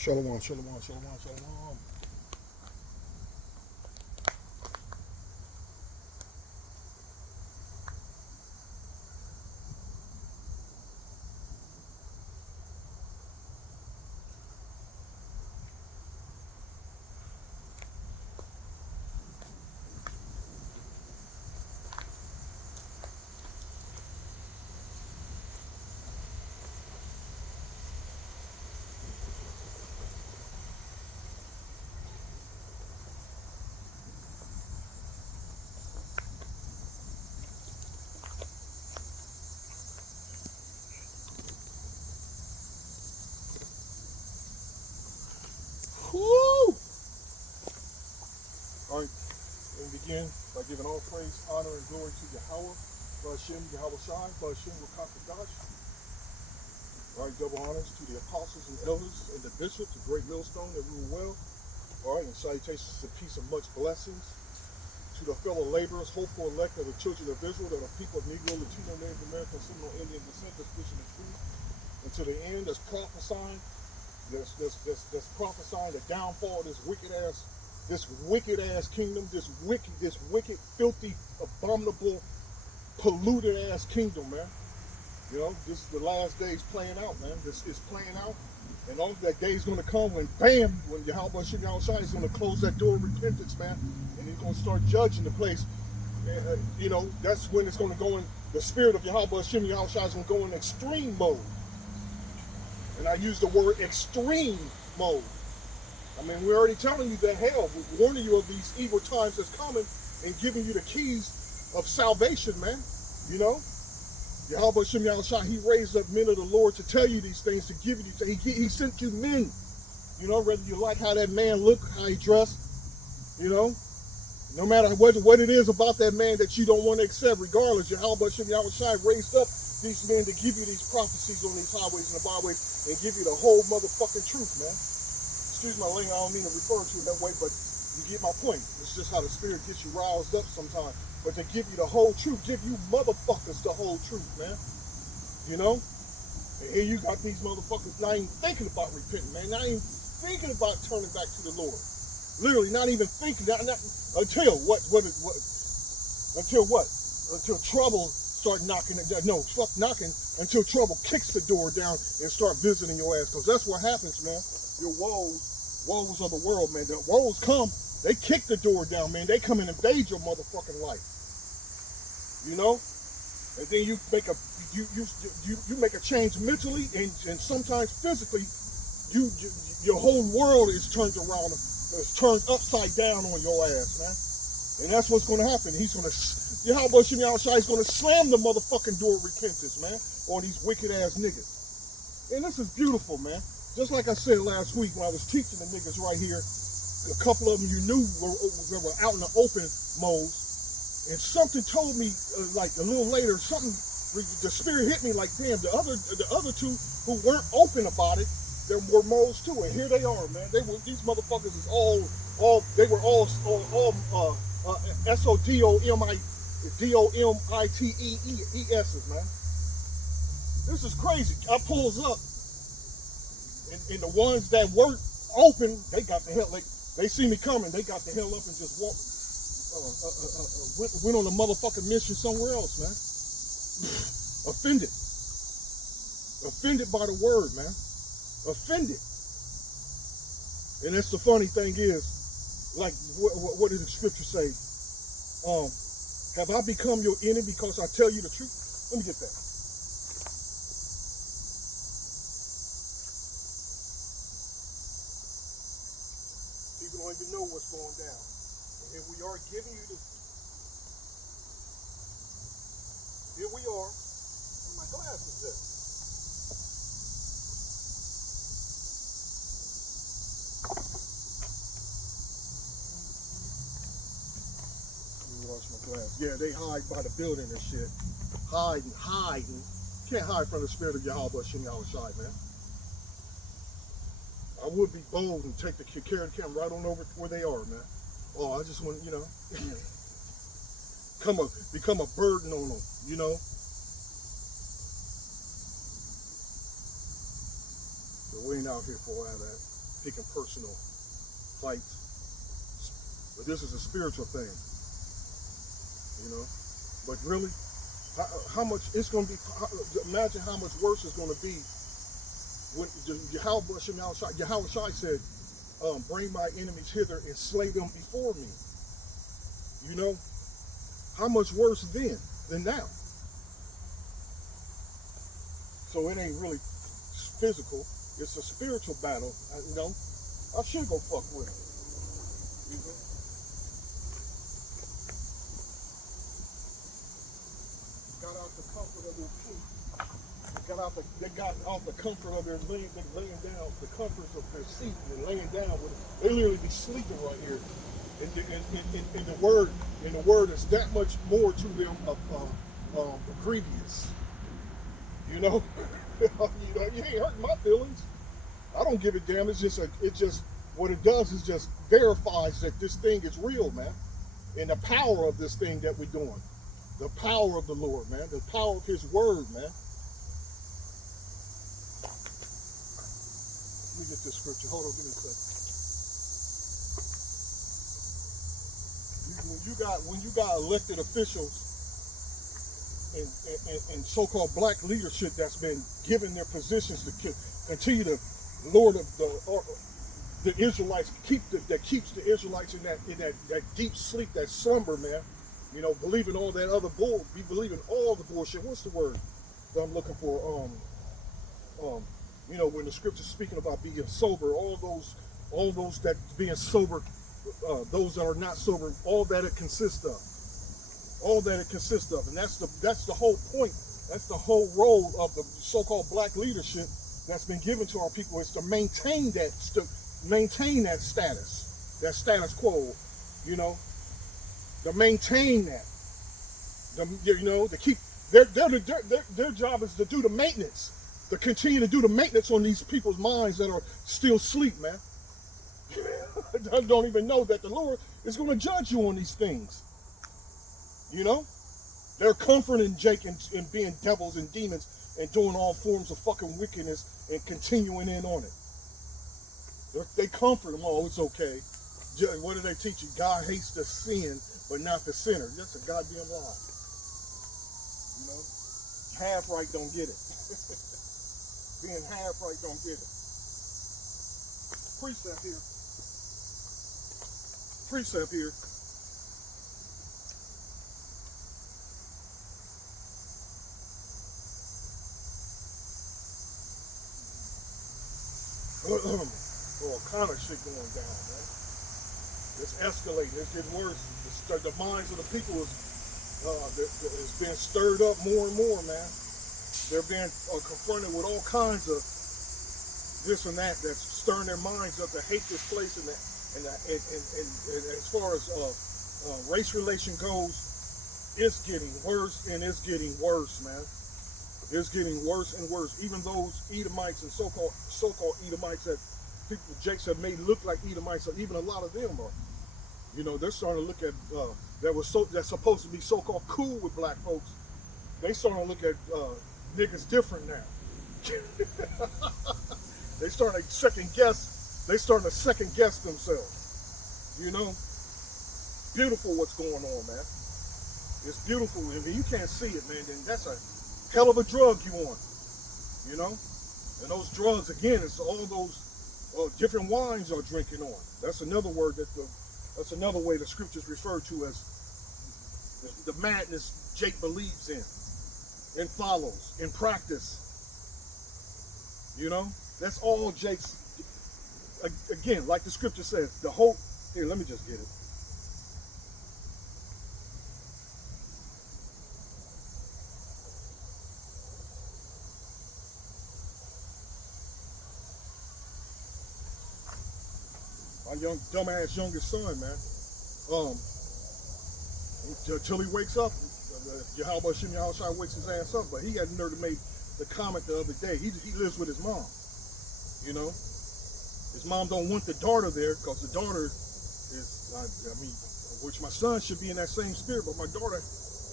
Shalom, shalom, shalom, shalom. Woo! All right, and begin by giving all praise, honor, and glory to Yahweh, Bashem, Yahweh Shai, Bashem, Rakakadash. All right, double honors to the apostles and elders and the bishop, the great millstone that rule well. All right, and salutations and peace and much blessings to the fellow laborers, hopeful elect of the children of Israel, that are people of Negro, Latino, Native American, Seminole, Indian descent, that's pushing the truth. And to the end, that's prophesying. That's prophesying the downfall of this wicked ass kingdom, this wicked, filthy, abominable, polluted ass kingdom, man. You know, this is the last days playing out, man. This is playing out, and all that day is gonna come when, bam, when Yahweh Shem Yahushua is gonna close that door of repentance, man, and he's gonna start judging the place. You know, that's when it's gonna go in. The spirit of Yahweh Shem Yahushua is gonna go in extreme mode. And I use the word extreme mode. I mean, we're already telling you that hell, we're warning you of these evil times that's coming and giving you the keys of salvation, man. You know? Yahweh Shem Yahushua, he raised up men of the Lord to tell you these things, to give you these. He sent you men. You know, whether you like how that man looked, how he dressed, you know? No matter what it is about that man that you don't want to accept, regardless, Yahweh Shem Yahushua raised up these men to give you these prophecies on these highways and the byways and give you the whole motherfucking truth, man. Excuse my language, I don't mean to refer to it that way, but you get my point. It's just how the spirit gets you roused up sometimes. But to give you the whole truth, give you motherfuckers the whole truth, man. You know? And here you got these motherfuckers not even thinking about repenting, man. Not even thinking about turning back to the Lord. Literally, not even thinking. Not until what? Until what? Until trouble start knocking. No, fuck knocking. Until trouble kicks the door down and start visiting your ass. Because that's what happens, man. Your woes of the world, man. The woes come. They kick the door down, man. They come and invade your motherfucking life. You know. And then you make a change mentally and sometimes physically. Your whole world is turned around. It's turned upside down on your ass, man. And that's what's going to happen. He's going to, Yahweh Shem Yahushua is going to slam the motherfucking door of repentance, man, on these wicked ass niggas. And this is beautiful, man. Just like I said last week when I was teaching the niggas right here, a couple of them you knew were out in the open mode. And something told me, like a little later, the spirit hit me like, damn, the other two who weren't open about it, there were moles too, and here they are, man. These motherfuckers is they were all SODOMITEESs, man. This is crazy. I pulls up, and the ones that weren't open, they got the hell. They see me coming, they got the hell up and just went on a motherfucking mission somewhere else, man. Offended by the word, man. Offended. And that's the funny thing is, like, what did the scripture say? Have I become your enemy because I tell you the truth? Let me get that. People don't even know what's going down. And here we are giving you this. Here we are. Where my glasses at? Yeah, they hide by the building and shit. Hiding. Can't hide from the spirit of Yahweh Shem Yahushua, man. I would be bold and carry the camera right on over to where they are, man. Oh, I just want, become a burden on them, you know. But we ain't out here for all that. picking personal fights. But this is a spiritual thing, you know. But really, how much it's going to be, imagine how much worse it's going to be when Yahweh Shai said, bring my enemies hither and slay them before me. You know, how much worse then than now? So it ain't really physical, it's a spiritual battle. You know, I should go fuck with him. You know? Got out the comfort of their sleep. They got out the comfort of their laying down, the comforts of their seat and laying down with it. They literally be sleeping right here. And the word is that much more to them grievous. You know, you ain't hurting my feelings. I don't give a damn. It's just what it does is just verifies that this thing is real, man, and the power of this thing that we're doing, the power of the Lord, man, the power of His word, man. Let me get this scripture. Hold on, give me a second. When you got elected officials and so-called black leadership that's been given their positions to continue to lord of the Israelites, that keeps the Israelites in that deep sleep, that slumber, man. You know, believing all that other believing all the bullshit. What's the word that I'm looking for? You know, when the scripture's speaking about being sober, all those that being sober, those that are not sober, all that it consists of. All that it consists of. And that's the whole point. That's the whole role of the so-called black leadership that's been given to our people, is to maintain that status quo, you know, to maintain that. You know, to keep their job is to do the maintenance, to continue to do the maintenance on these people's minds that are still asleep, man. Don't even know that the Lord is going to judge you on these things. You know, they're comforting Jake and being devils and demons and doing all forms of fucking wickedness and continuing in on it. They comfort them. Oh, it's okay. What do they teach you? God hates the sin, but not the sinner. That's a goddamn lie. You know, half right don't get it. Being half right don't get it. Precept here. All kind of shit going down, man. It's escalating. It's getting worse. The minds of the people is being stirred up more and more, man. They're being confronted with all kinds of this and that that's stirring their minds up to hate this place, and as far as race relation goes, it's getting worse and it's getting worse, man. It's getting worse and worse. Even those Edomites and so-called Edomites that people Jakes have made look like Edomites, or even a lot of them are, you know, they're starting to look at that's supposed to be so-called cool with black folks. They starting to look at niggas different now. They starting to second guess themselves. You know, beautiful what's going on, man. It's beautiful. If you can't see it, man, then that's a hell of a drug you on. You know, and those drugs again, it's all those different wines are drinking on. That's another word that's another way the scriptures refer to as the madness Jake believes in and follows and practice. You know, that's all Jake's. Again, like the scripture says, the whole. Here, let me just get it. My dumbass youngest son, man. Until he wakes up, Yahweh Shai wakes his ass up. But he had the nerve to make the comment the other day. He lives with his mom. You know, his mom don't want the daughter there because the daughter is, which my son should be in that same spirit, but my daughter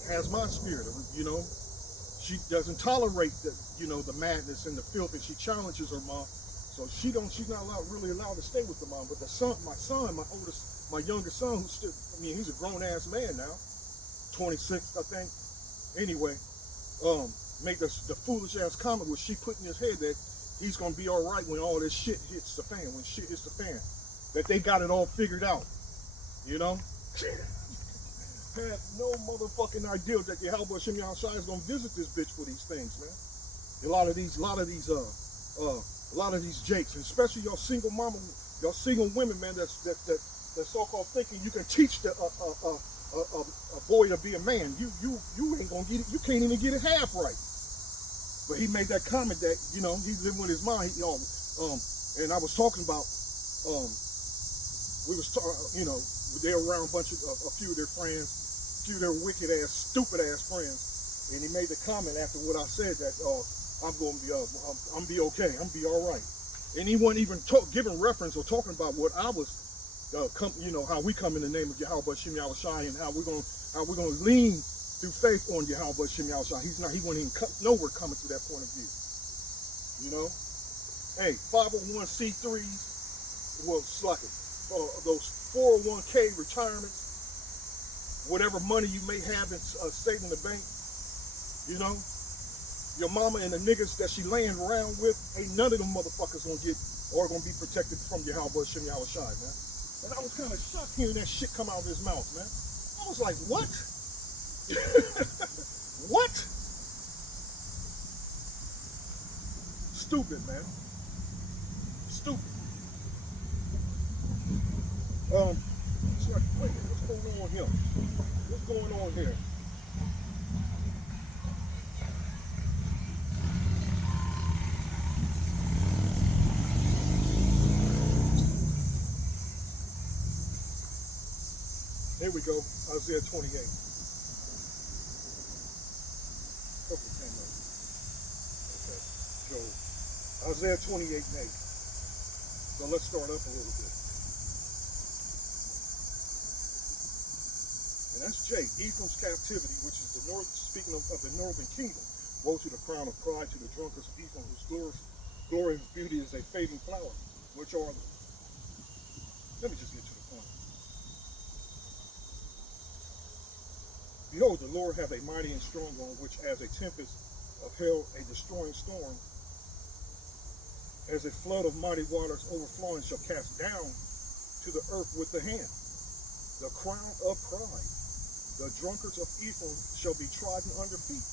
has my spirit. You know, she doesn't tolerate the madness and the filth, and she challenges her mom. So she's not really allowed to stay with the mom. But my youngest son, who's still, I mean, he's a grown ass man now, 26, I think. Anyway, make the foolish ass comment where she put in his head that he's gonna be all right when all this shit hits the fan. When shit hits the fan, that they got it all figured out. You know, had no motherfucking idea that the Yahweh Shem Yahushua is gonna visit this bitch for these things, man. A lot of these jakes, and especially y'all single mama, y'all single women, man. That so-called thinking you can teach a boy to be a man. You ain't gonna get it. You can't even get it half right. But he made that comment that, you know, he's living with his mom. And I was talking about, you know, they're around a few of their friends, a few of their wicked ass, stupid ass friends, and he made the comment after what I said that, I'm gonna be okay. I'm gonna be all right. And he wasn't even giving reference or talking about what I was, you know, how we come in the name of Yahweh Shem Yahushai and how we're gonna lean through faith on Yahweh Shem Yahushai. He wasn't even nowhere coming to that point of view. You know, hey, 501c3s, well, slack it. Those 401k retirements, whatever money you may have saved in the bank, you know. Your mama and the niggas that she laying around with, ain't none of them motherfuckers gonna be protected from Yahweh Shem Yahushai, man. And I was kind of shocked hearing that shit come out of his mouth, man. I was like, what? What? Stupid, man. Stupid. It's like, wait, what's going on here? What's going on here? Here we go, Isaiah 28. Okay, Job. Isaiah 28 and 8. So let's start up a little bit. And that's J, Ephraim's captivity, which is the north, speaking of the northern kingdom. Woe to the crown of pride, to the drunkards of Ephraim, whose glory and beauty is a fading flower. Which are, let me just get to the point. Behold, the Lord hath a mighty and strong one, which as a tempest of hell, a destroying storm, as a flood of mighty waters overflowing, shall cast down to the earth with the hand. The crown of pride, the drunkards of Ephraim shall be trodden under feet,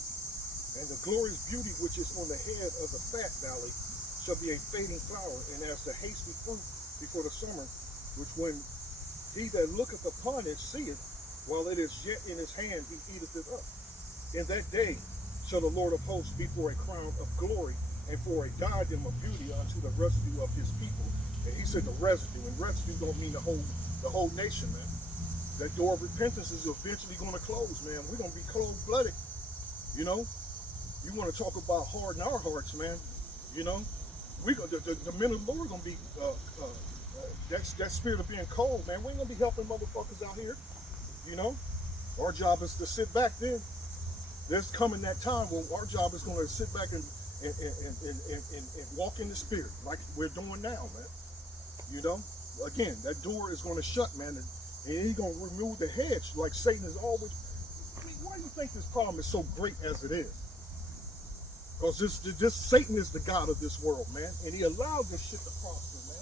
and the glorious beauty which is on the head of the fat valley shall be a fading flower, and as the hasty fruit before the summer, which when he that looketh upon it seeth, while it is yet in his hand, he eateth it up. In that day shall the Lord of hosts be for a crown of glory and for a diadem of beauty unto the residue of his people. And he said the residue, and residue don't mean the whole nation, man. That door of repentance is eventually going to close, man. We're going to be cold-blooded, you know. You want to talk about harden our hearts, man. You know, the men of the Lord are going to be that spirit of being cold, man. We ain't going to be helping motherfuckers out here. You know, our job is to sit back then. There's coming that time where our job is going to sit back and walk in the spirit like we're doing now, man. You know, again, that door is going to shut, man, and he's going to remove the hedge like Satan is always. I mean, why do you think this problem is so great as it is? Because this Satan is the god of this world, man, and he allowed this shit to prosper, man.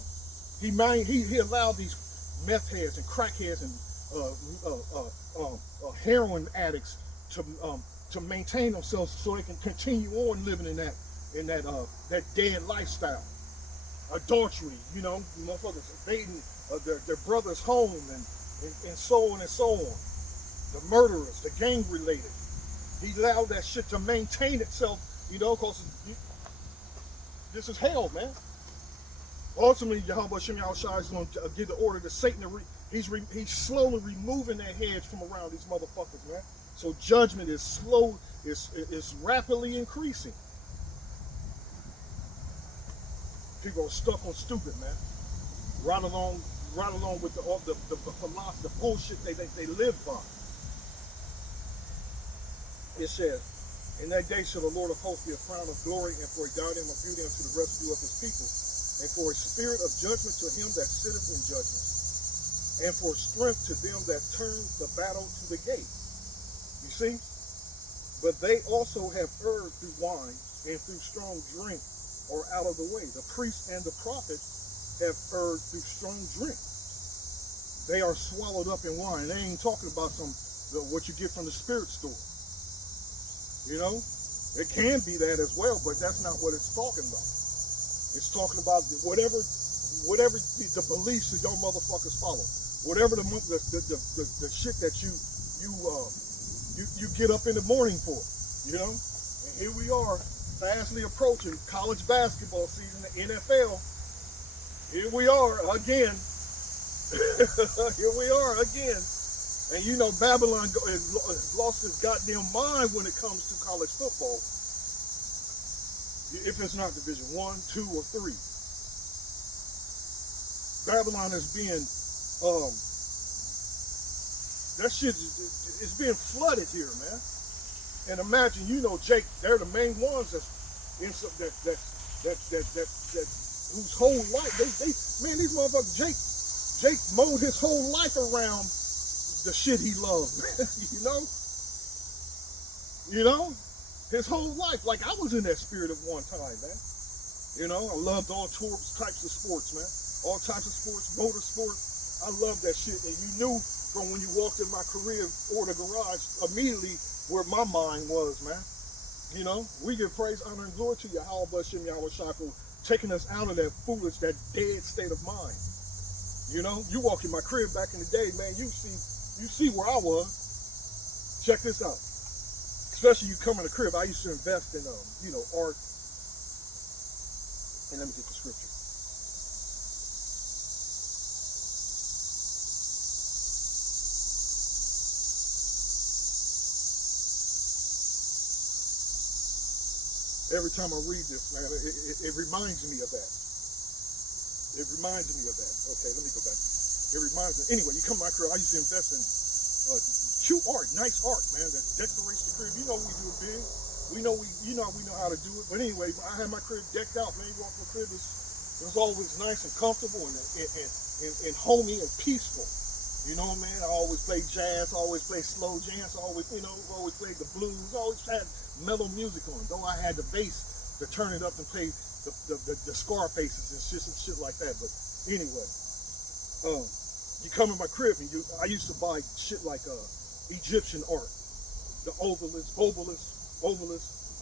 He allowed these meth heads and crackheads and heroin addicts to maintain themselves so they can continue on living in that dead lifestyle. Adultery, you know, motherfuckers invading their brother's home and so on and so on. The murderers, the gang related. He allowed that shit to maintain itself, you know, because this is hell, man. Ultimately, Yahweh Shem Yahushua is going to give the order to Satan to he's slowly removing that hedge from around these motherfuckers, man. So judgment is slow, is rapidly increasing. People are stuck on stupid, man. Right along with the philosophy, the bullshit they live by. It says, in that day shall the Lord of hosts be a crown of glory and for a diadem of beauty unto the residue of his people. and for a spirit of judgment to him that sitteth in judgment, and for strength to them that turn the battle to the gate. You see? But they also have erred through wine and through strong drink are out of the way. The priest and the prophet have erred through strong drink. They are swallowed up in wine. They ain't talking about what you get from the spirit store. You know? It can be that as well, but that's not what it's talking about. It's talking about whatever the beliefs that y'all motherfuckers follow. Whatever the shit that you get up in the morning for, you know? And here we are, fastly approaching college basketball season, the NFL. Here we are again. Here we are again. And you know Babylon has lost its goddamn mind when it comes to college football. If it's not Division 1, 2, or 3. Babylon is being, that shit is being flooded here, man. And imagine, you know, Jake, they're the main ones whose whole life, man, these motherfuckers, Jake mowed his whole life around the shit he loved, you know, his whole life. Like I was in that spirit at one time, man. You know, I loved all types of sports, man. All types of sports, motorsports. I love that shit. And you knew from when you walked in my career or the garage immediately where my mind was, man. You know, we give praise, honor, and glory to Yahweh Bashem Yahweh Shai for taking us out of that foolish, that dead state of mind. You know, you walk in my crib back in the day, man, you see where I was. Check this out. Especially you come in the crib, I used to invest in, art. And let me get the scripture. Every time I read this, man, it reminds me of that. It reminds me of that. Okay, let me go back. It reminds me. Anyway, you come to my crib, I used to invest in cute art, nice art, man, that decorates the crib. You know we do it big. We know how to do it. But anyway, I had my crib decked out, man. You walk my crib, it was always nice and comfortable and homey and peaceful. You know, man, I always played jazz, I always played slow jams, I always played the blues, I always had mellow music on, though I had the bass to turn it up and play the Scarfaces and shit like that. But anyway, you come in my crib and I used to buy shit like Egyptian art, the obelisks.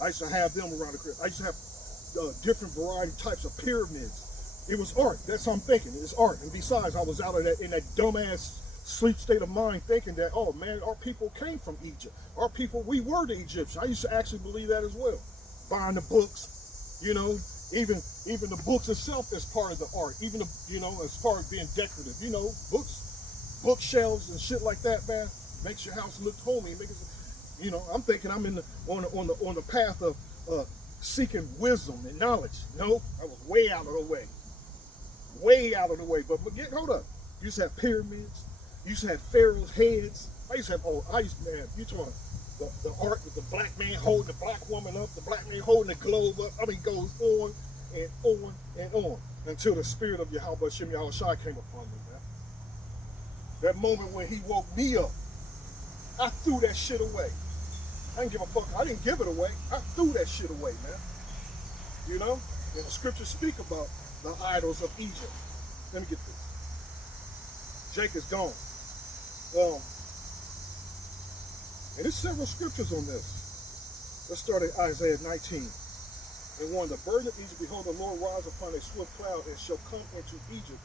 I used to have them around the crib. I used to have different variety types of pyramids. It was art. That's what I'm thinking. It's art. And besides, I was out of in that dumbass sleep state of mind thinking that, oh man, our people came from Egypt. Our people, we were the Egyptians. I used to actually believe that as well. Buying the books, you know, even the books itself is part of the art. Even as part of being decorative. You know, bookshelves and shit like that, man, makes your house look homey. I'm thinking I'm on the path of seeking wisdom and knowledge. No, I was way out of the way. Way out of the way. But hold up. You used to have pyramids. You used to have pharaoh's heads. You talking the art with the black man holding the black woman up, the black man holding the globe up. I mean, it goes on and on and on until the spirit of Yahweh Bashem Yahweh Shai came upon me, man. That moment when he woke me up, I threw that shit away. I didn't give a fuck. I didn't give it away. I threw that shit away, man. You know? And the scriptures speak about the idols of Egypt. Let me get this. Jake is gone. And there's several scriptures on this. Let's start at Isaiah 19. And 1, the burden of Egypt, behold, the Lord rise upon a swift cloud and shall come into Egypt,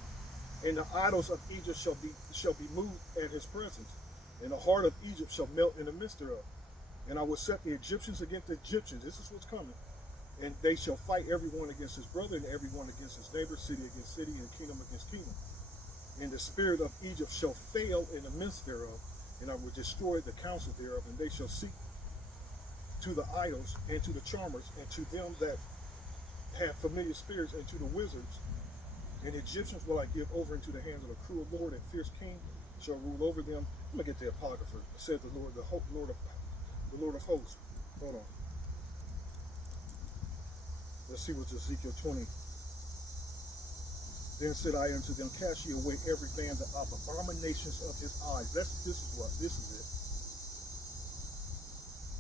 and the idols of Egypt shall be moved at his presence, and the heart of Egypt shall melt in the midst thereof. And I will set the Egyptians against the Egyptians. This is what's coming. And they shall fight everyone against his brother, and everyone against his neighbor, city against city, and kingdom against kingdom. And the spirit of Egypt shall fail in the midst thereof, and I will destroy the counsel thereof, and they shall seek to the idols, and to the charmers, and to them that have familiar spirits, and to the wizards. And the Egyptians will I give over into the hands of a cruel Lord, and fierce king shall rule over them. I'm going to get the apocrypha. Said the Lord, the Lord of hosts. Hold on. Let's see what's Ezekiel 20. Then said I unto them, cast ye away every band of abominations of his eyes. This is it.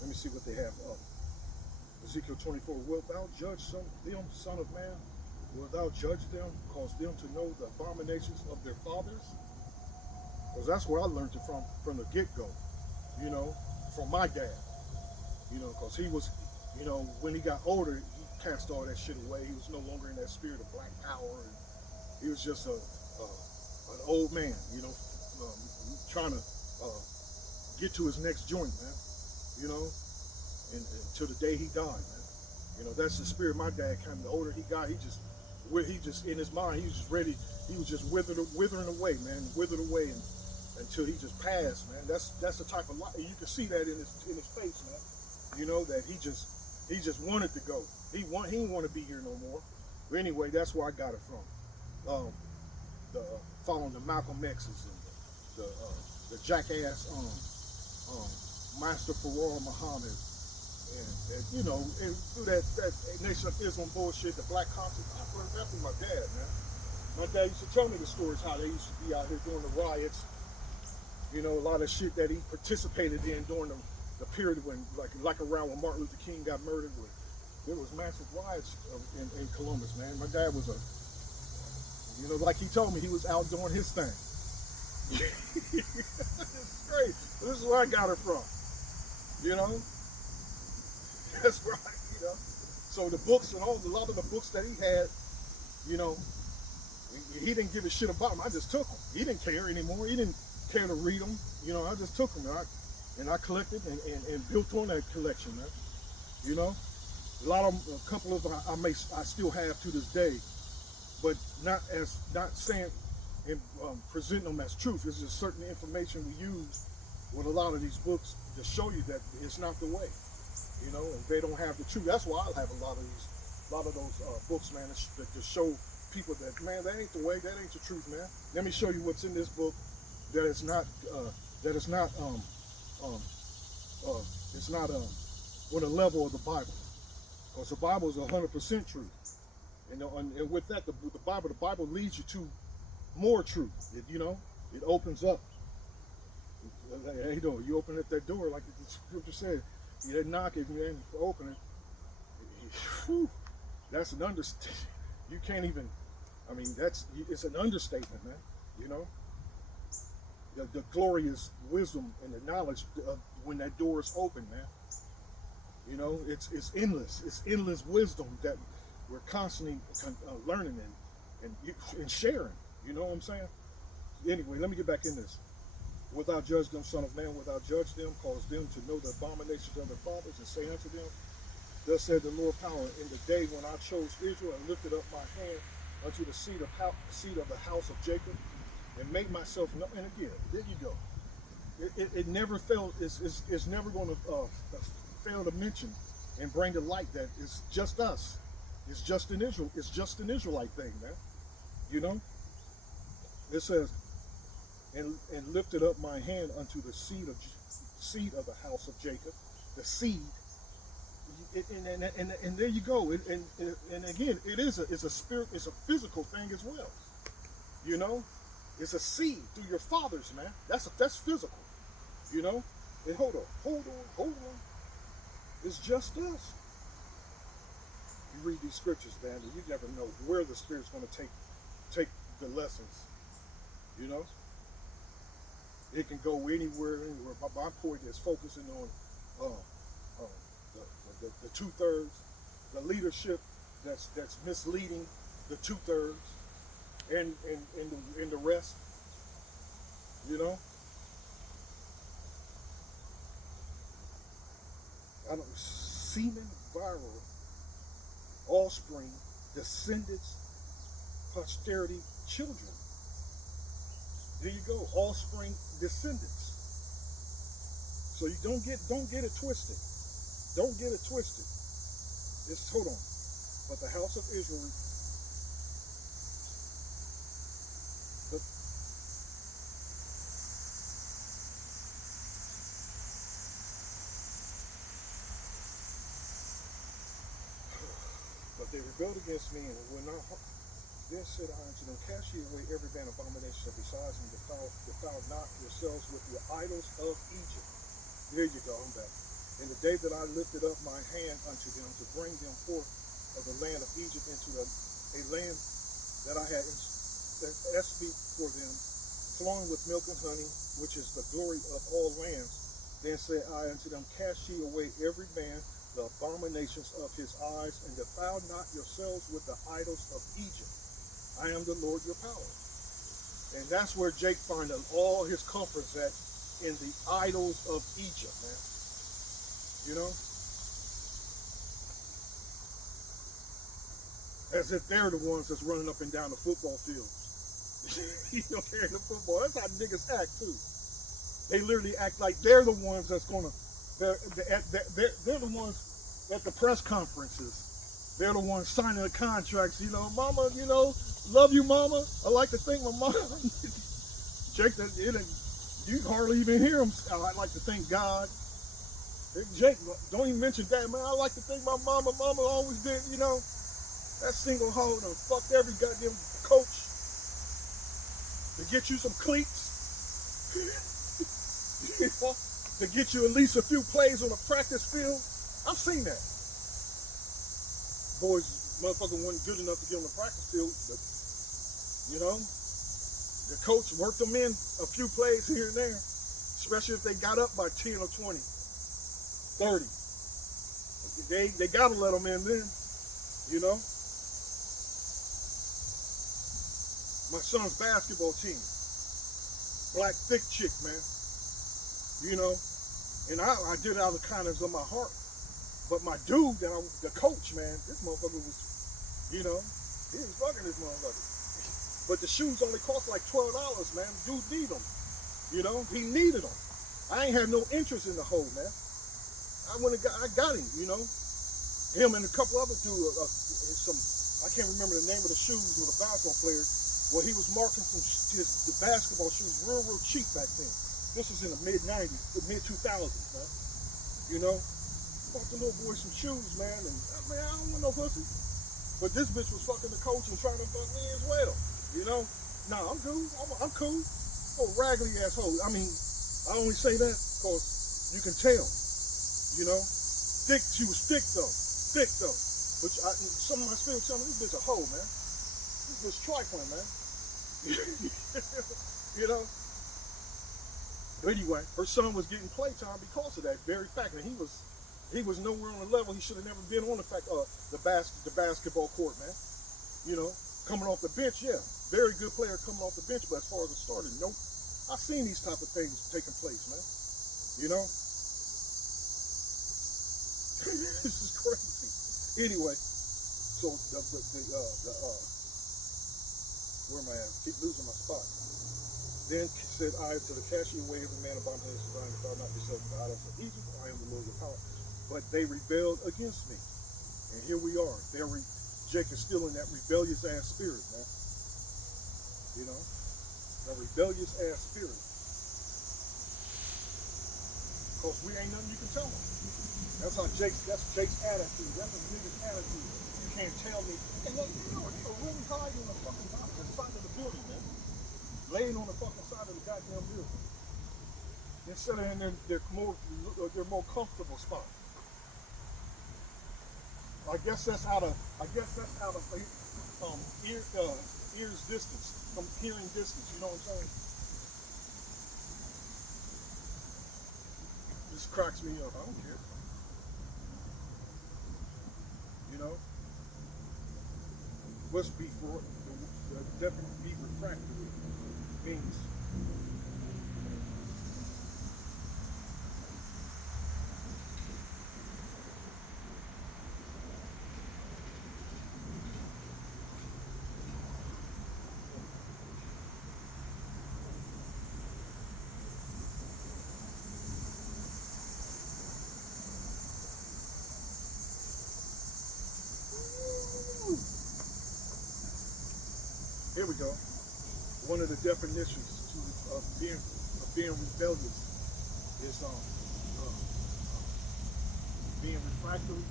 Let me see what they have up. Ezekiel 24, wilt thou judge them, son of man? Wilt thou judge them, cause them to know the abominations of their fathers? Because that's where I learned it from the get-go, you know, from my dad, you know, because he was, you know, when he got older, he cast all that shit away. He was no longer in that spirit of black power, and he was just an old man, you know, trying to get to his next joint, man, you know, and until the day he died, man. You know, that's the spirit my dad came. The older he got, he just in his mind, he was just ready. He was just withering away, man, withered away, and until he just passed, man. That's the type of life. You can see that in his face, man. You know that he just wanted to go. He didn't want to be here no more. But anyway, that's where I got it from. Following the Malcolm X's and the jackass Master Farrar Muhammad. And you know, and through that Nation of Islam bullshit, the black concerts, I learned that from my dad, man. My dad used to tell me the stories how they used to be out here during the riots. You know, a lot of shit that he participated in during the period when, like around when Martin Luther King got murdered. There was massive riots in Columbus, man. My dad was you know, like he told me, he was out doing his thing. It's great. This is where I got it from. You know? That's right, you know. So the books and a lot of the books that he had, you know, he didn't give a shit about them. I just took them. He didn't care anymore. He didn't care to read them. You know, I just took them and I collected and built on that collection, man. You know, a couple of them I still have to this day, but not saying and presenting them as truth. It's just certain information we use with a lot of these books to show you that it's not the way. You know, and they don't have the truth. That's why I have a lot of those books, man, to show people that, man, that ain't the way, that ain't the truth, man. Let me show you what's in this book that is not it's not on the level of the Bible, because the Bible is 100% truth. And with that, the Bible leads you to more truth. You know, it opens up. Hey, you open up that door like the scripture said. You didn't knock it, you didn't open it. Whew, that's an understatement. You can't even. I mean, it's an understatement, man. You know, the glorious wisdom and the knowledge of when that door is open, man. You know, it's endless. It's endless wisdom that we're constantly learning and sharing. You know what I'm saying? Anyway, let me get back in this. Without judge them, son of man, without judge them, cause them to know the abominations of their fathers, and say unto them, thus said the Lord power, in the day when I chose Israel and lifted up my hand unto the seed of the house of Jacob, and made myself known. And again, there you go. It never failed. It's never going to fail to mention and bring to light that it's just us. It's just an Israel. It's just an Israelite thing, man. You know. It says, and lifted up my hand unto the seed of the house of Jacob, the seed. And there you go. And again, it's a spirit. It's a physical thing as well. You know, it's a seed through your fathers, man. That's physical. You know. And hold on. It's just us. You read these scriptures, man, and you never know where the Spirit's going to take the lessons. You know. It can go anywhere. My point is focusing on the 2/3, the leadership that's misleading the 2/3, and the rest. You know, semen, viral, offspring, descendants, posterity, children. There you go, offspring, descendants. So you don't get it twisted. Don't get it twisted. It's hold on. But the house of Israel, but they rebelled against me and were not Then said I unto them, cast ye away every man abomination of his eyes, and defile not yourselves with the idols of Egypt. Here you go, I'm back. In the day that I lifted up my hand unto them to bring them forth of the land of Egypt into a land that I had espy for them, flowing with milk and honey, which is the glory of all lands. Then said I unto them, cast ye away every man the abominations of his eyes, and defile not yourselves with the idols of Egypt. I am the Lord your power. And that's where Jake finds all his comforts at, in the idols of Egypt, man. You know? As if they're the ones that's running up and down the football field. You know, carrying the football. That's how niggas act too. They literally act like they're the ones that's gonna, they're the ones at the press conferences. They're the ones signing the contracts. You know, mama, you know, love you, mama. I like to thank my mom. Jake, you hardly even hear him. I like to thank God. Jake, don't even mention that, man. I like to thank my mama. Mama always did, you know. That single hoe done fucked every goddamn coach to get you some cleats, you know, to get you at least a few plays on a practice field. I've seen that. Boys, motherfucker wasn't good enough to get on the practice field, but, you know, the coach worked them in a few plays here and there, especially if they got up by 10 or 20, 30. They gotta let them in then, you know. My son's basketball team, black thick chick, man, you know, and I did it out of the kindness of my heart. But my dude, the coach, man, this motherfucker was, you know, he was fucking this motherfucker. But the shoes only cost like $12, man. Dude need them, you know, he needed them. I ain't had no interest in the hoe, man. I got him, you know, him and a couple other dudes, I can't remember the name of the shoes with a basketball player. Well, he was marking some the basketball shoes real cheap back then. This was in the mid-90s, the mid-2000s, man. You know, bought the little boy some shoes, man, and man, I don't want no pussy. But this bitch was fucking the coach and trying to fuck me as well. You know, nah, I'm cool. I'm cool. Oh, raggedy asshole. I mean, I only say that because you can tell. You know, thick. She was thick though. But some of my spirit tell me this bitch a hoe, man. This bitch trifling, man. You know. But anyway, her son was getting playtime because of that very fact, and he was nowhere on the level. He should have never been on the basketball court, man. You know, coming off the bench, yeah, very good player coming off the bench, but as far as a starter, nope. I've seen these type of things taking place, man. You know, this is crazy. Anyway, so where am I at? Keep losing my spot. Then said I to the cashier, away every man about his design, if thou not yourself the idols of Egypt, I am the Lord your power. But they rebelled against me. And here we are. Jake is still in that rebellious ass spirit, man. You know? The rebellious ass spirit. Because we ain't nothing you can tell him. That's Jake's attitude. That's a nigga's attitude. You can't tell me. And look, you know, you're really high on the fucking side of the building, man. Laying on the fucking side of the goddamn building. Instead of in their more comfortable spot. I guess that's out of ears distance, from hearing distance, you know what I'm saying? This cracks me up. I don't care. You know? What's be for definitely be refractory means here we go. One of the definitions of being rebellious is being refractory.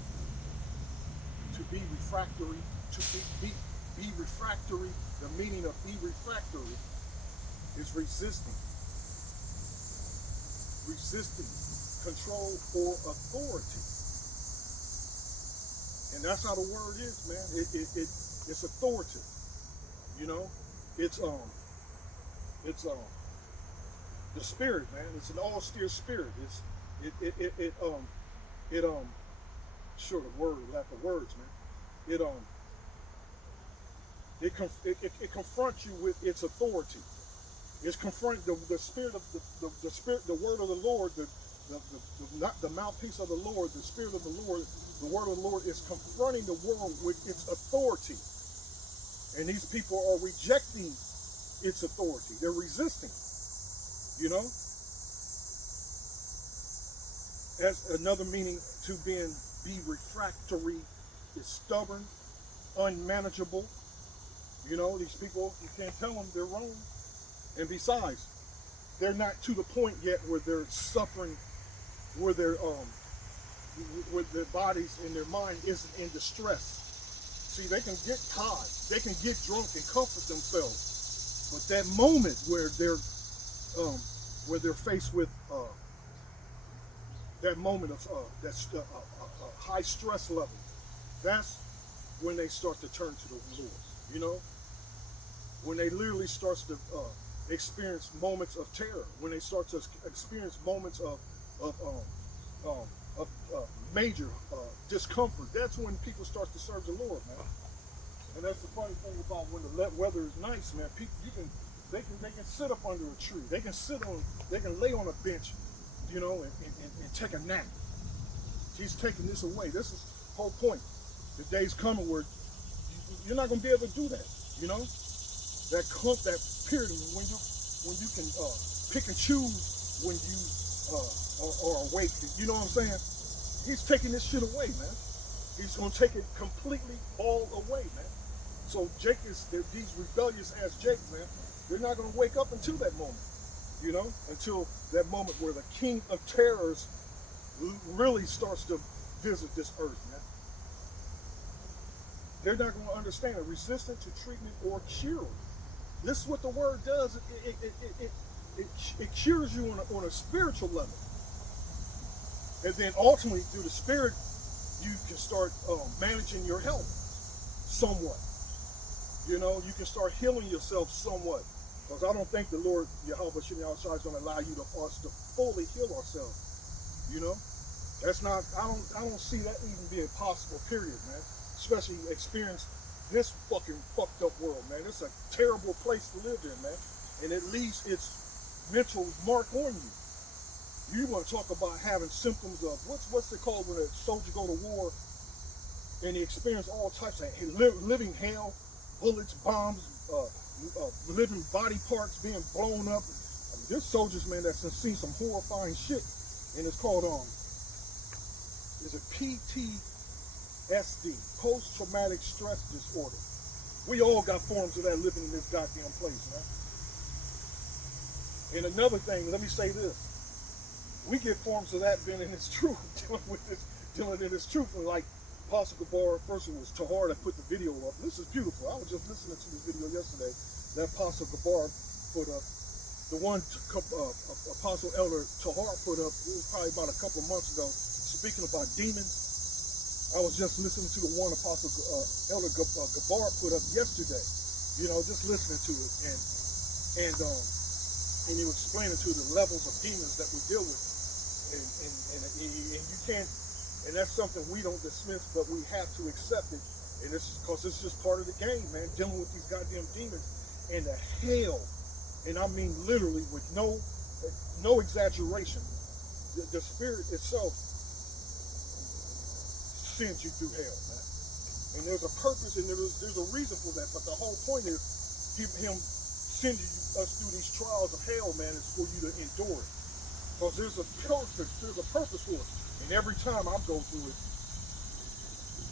To be refractory, to be Be refractory, the meaning of be refractory is resisting. Resisting control or authority. And that's how the word is, man. It's authoritative. You know? It's the spirit, man. It's an austere spirit. Short of word, lack of words, man. It confronts you with its authority. It's confront the spirit of the spirit, the word of the Lord, not the mouthpiece of the Lord, the spirit of the Lord, the word of the Lord is confronting the world with its authority. And these people are rejecting its authority. They're resisting. You know? As another meaning to be refractory is stubborn, unmanageable. You know, these people, you can't tell them they're wrong. And besides, they're not to the point yet where they're suffering, where their bodies and their mind isn't in distress. See, they can get tired, they can get drunk and comfort themselves, but that moment where they're faced with that moment of high stress levels, that's when they start to turn to the Lord. You know, when they literally starts to experience moments of terror, when they start to experience moments of major discomfort, that's when people start to serve the Lord, man. And that's the funny thing about when the weather is nice, man. People, they can sit up under a tree, they can lay on a bench, you know, and take a nap. He's taking this away. This is the whole point. The day's coming where you're not going to be able to do that, you know. That period when you can pick and choose when you are awake. You know what I'm saying? He's taking this shit away, man. He's gonna take it completely all away, man. So these rebellious ass Jake, man, they're not gonna wake up until that moment. You know, until that moment where the King of Terrors really starts to visit this earth, man. They're not going to understand it. Resistant to treatment or cure. This is what the word does. It cures you on a spiritual level. And then ultimately, through the spirit, you can start managing your health somewhat. You know, you can start healing yourself somewhat. Because I don't think the Lord, Yahweh Shem Yahushua, is going to allow us to fully heal ourselves. You know? That's not, I don't see that even being possible, period, man. Especially experience this fucking fucked up world, man. It's a terrible place to live in, man. And it leaves its mental mark on you. You want to talk about having symptoms of, what's it called when a soldier go to war and he experience all types of living hell, bullets, bombs, living body parts being blown up. I mean, there's soldiers, man, that's seen some horrifying shit. And it's called, is it PTSD, post-traumatic stress disorder. We all got forms of that living in this goddamn place, man. And another thing, let me say this. We get forms of that being in its truth, dealing in its truth. And like Apostle Gabar, first it was Tahar that put the video up. This is beautiful. I was just listening to this video yesterday that Apostle Gabar put up. The one Apostle Elder Tahar put up, it was probably about a couple of months ago, speaking about demons. I was just listening to the one Apostle Elder Gabar put up yesterday. You know, just listening to it, and he was explaining to the levels of demons that we deal with, and you can't, and that's something we don't dismiss, but we have to accept it, and it's because it's just part of the game, man. Dealing with these goddamn demons and the hell, and I mean literally with no exaggeration, the spirit itself sends you through hell, man. And there's a purpose and there's a reason for that. But the whole point is him sending us through these trials of hell, man, is for you to endure it. Because there's a purpose for it. And every time I go through it,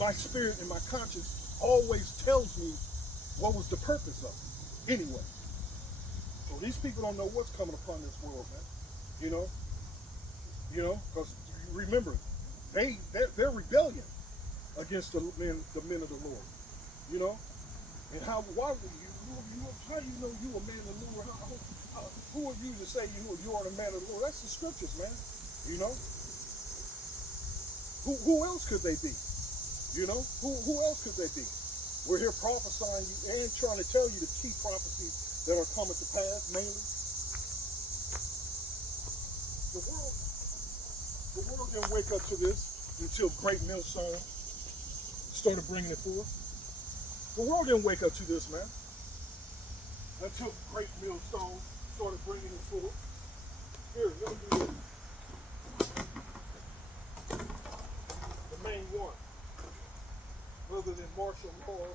my spirit and my conscience always tells me what was the purpose of it. Anyway. So these people don't know what's coming upon this world, man. You know, because remember, they're rebellion against the men of the Lord, you know, And why would how do you know you a man of the Lord? Who are you to say you are the man of the Lord? That's the scriptures, man. You know? Who else could they be? You know? Who else could they be? We're here prophesying you and trying to tell you the key prophecies that are coming to pass, mainly. The world didn't wake up to this until Great Millstone started bringing it forth. The world didn't wake up to this, man, until Great Millstone started bringing it forth. Here, let me do this. The main one, other than martial law,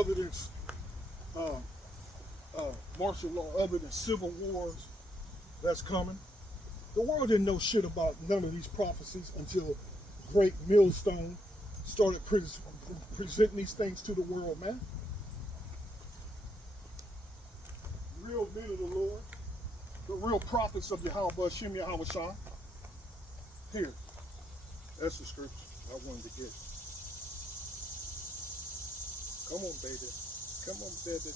other than martial law, other than civil wars that's coming. The world didn't know shit about none of these prophecies until Great Millstone started presenting these things to the world, man. Real men of the Lord, the real prophets of Yahweh, Hashem Yahweh Shai. Here, that's the scripture I wanted to get. Come on, baby. Come on, baby.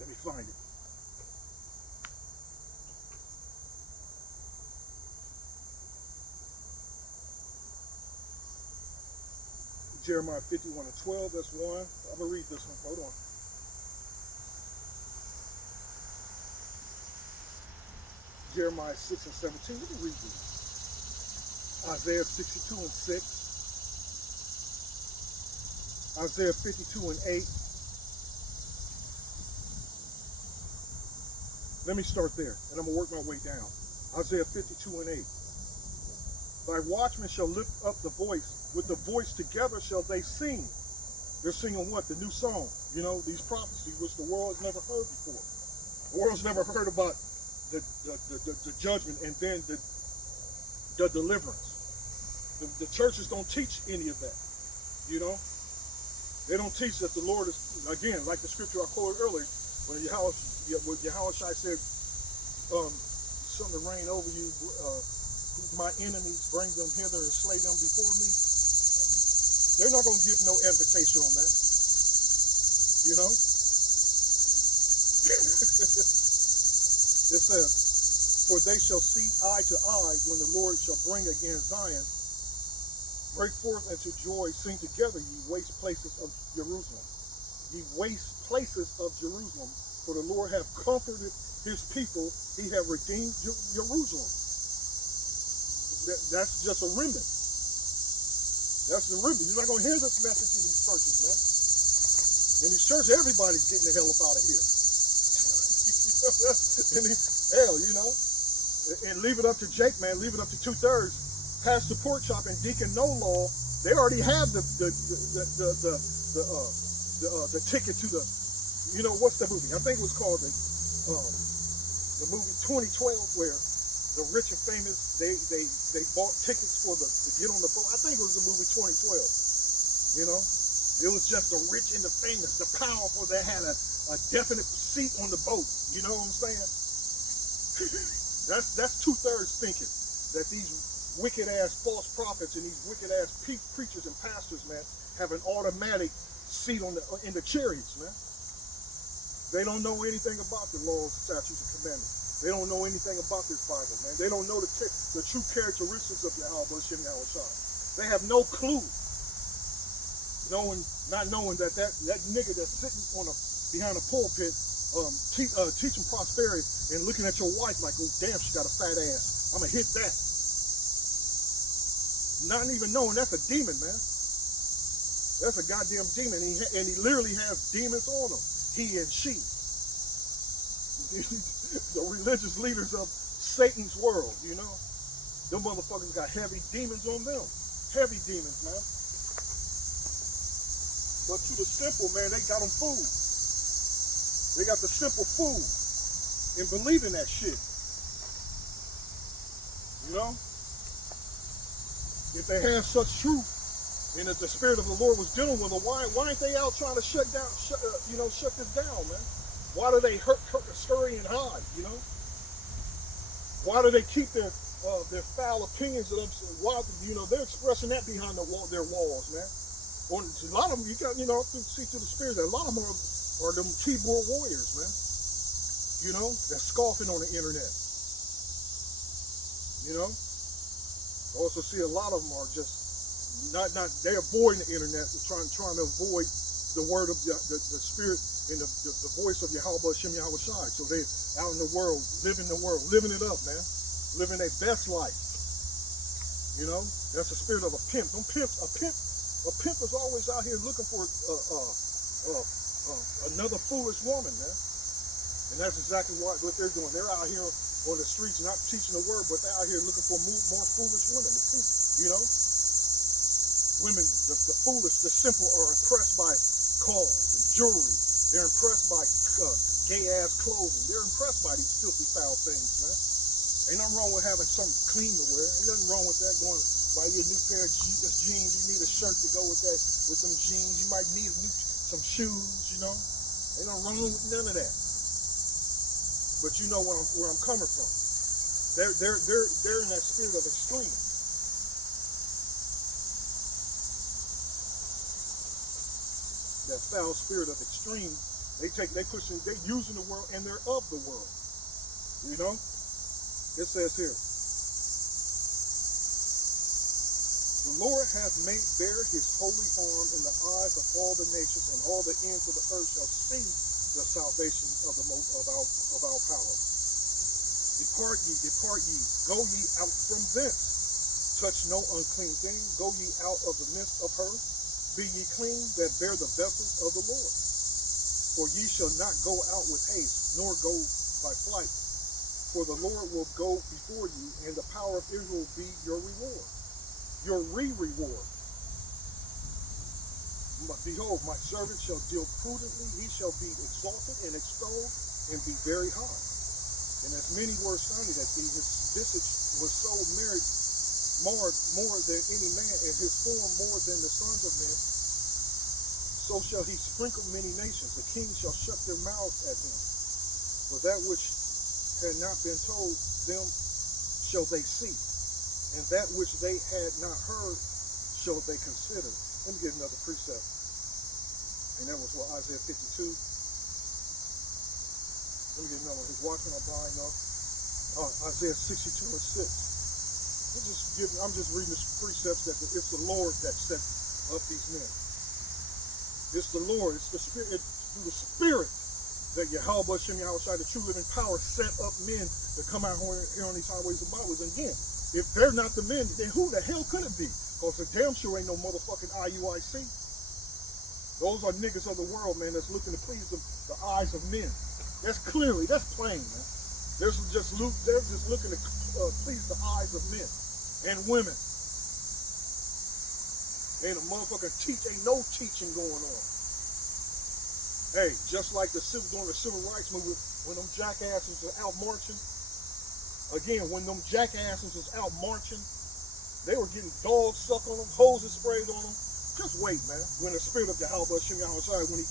Let me find it. Jeremiah 51:12, that's one. I'm going to read this one. Hold on. Jeremiah 6:17. Let me read this. Isaiah 62:6. Isaiah 52:8. Let me start there, and I'm going to work my way down. Isaiah 52:8. Thy watchmen shall lift up the voice. With the voice together shall they sing. They're singing what? The new song. You know, these prophecies which the world has never heard before. The world's never heard about the judgment and then the deliverance. The churches don't teach any of that. You know? They don't teach that the Lord is, again, like the scripture I quoted earlier, when Yahweh Shai said, son to reign over you, my enemies, bring them hither and slay them before me. They're not going to give no edification on that. You know? It says, for they shall see eye to eye when the Lord shall bring again Zion. Break forth into joy, sing together, ye waste places of Jerusalem. Ye waste places of Jerusalem, for the Lord hath comforted his people, he hath redeemed Jerusalem. That's just a remnant. That's the remnant. You're not going to hear this message in these churches, man. In these churches, everybody's getting the hell up out of here. Hell, you know. And leave it up to Jake, man. Leave it up to 2/3. Pastor Porkchop and Deacon No Law, they already have the ticket to the, you know, what's the movie? I think it was called the movie 2012, where the rich and famous, they bought tickets for to get on the boat. I think it was the movie 2012. You know, it was just the rich and the famous, the powerful that had a definite seat on the boat. You know what I'm saying? that's 2/3 thinking that these wicked ass false prophets and these wicked ass preachers and pastors, man, have an automatic seat in the chariots, man. They don't know anything about the laws, statutes, and commandments. They don't know anything about this Bible, man. They don't know the true characteristics of Yahweh Hashem Yahweh Shai. They have no clue, not knowing that nigga that's sitting behind a pulpit, teaching prosperity and looking at your wife like, oh damn, she got a fat ass. I'm gonna hit that. Not even knowing that's a demon, man. That's a goddamn demon, and he literally has demons on him. He and she. The religious leaders of Satan's world, you know. Them motherfuckers got heavy demons on them. Heavy demons, man. But to the simple, man, they got them fooled. They got the simple fool in believing that shit. You know? If they have such truth, and if the Spirit of the Lord was dealing with them, why ain't they out trying to shut this down, man? Why do they scurry and hide, you know? Why do they keep their foul opinions of them? Why, they're expressing that behind their walls, man. Or a lot of them, you got, see through the spirit, a lot of them are them keyboard warriors, man. They're scoffing on the internet. I also see a lot of them are just not they avoiding the internet, trying to avoid the word of the spirit and the voice of Yahweh Shem Yahweh Shai. So they're out in the world, living it up, man, living their best life. That's the spirit of a pimp. A pimp is always out here looking for another foolish woman, man. And that's exactly what they're doing. They're out here on the streets, not teaching the word, but they're out here looking for more foolish women. Women, the foolish, the simple are impressed by cars and jewelry. They're impressed by gay-ass clothing. They're impressed by these filthy, foul things, man. Ain't nothing wrong with having something clean to wear. Ain't nothing wrong with that. Going buy you a new pair of jeans. You need a shirt to go with that, with them jeans. You might need some shoes, Ain't nothing wrong with none of that. But you know where I'm coming from. They're in that spirit of extreme. That foul spirit of extreme. They using the world and they're of the world. It says here, the Lord hath made bare his holy arm in the eyes of all the nations, and all the ends of the earth shall see the salvation of our power. Depart ye, go ye out from thence. Touch no unclean thing, go ye out of the midst of her. Be ye clean that bear the vessels of the Lord. For ye shall not go out with haste, nor go by flight. For the Lord will go before you, and the power of Israel will be your reward. Your reward. Behold, my servant shall deal prudently, he shall be exalted and extolled, and be very high. And as many were astonished at thee, his visage was so marred more than any man, and his form more than the sons of men. So shall he sprinkle many nations. The kings shall shut their mouths at him. For that which had not been told them shall they see, and that which they had not heard shall they consider. Let me get another precept. And that was Isaiah 52. Let me get another one. He's watching our buying up. Isaiah 62 and 6. I'm just reading the precepts that it's the Lord that set up these men. It's the Lord. It's the Spirit. It's through the Spirit that Yahweh Shem Yahweh Shai, the true living power, set up men to come out here on these highways and byways. And again, if they're not the men, then who the hell could it be? Because the damn sure ain't no motherfucking IUIC. Those are niggas of the world, man, that's looking to please the eyes of men. That's plain, man. They're just looking to please the eyes of men and women. Ain't a motherfucking ain't no teaching going on. Hey, just like during the civil rights movement, when them jackasses were out marching, they were getting dogs sucked on them, hoses sprayed on them. Just wait, man. When the spirit of Yahweh Shem Yahweh Shai, when he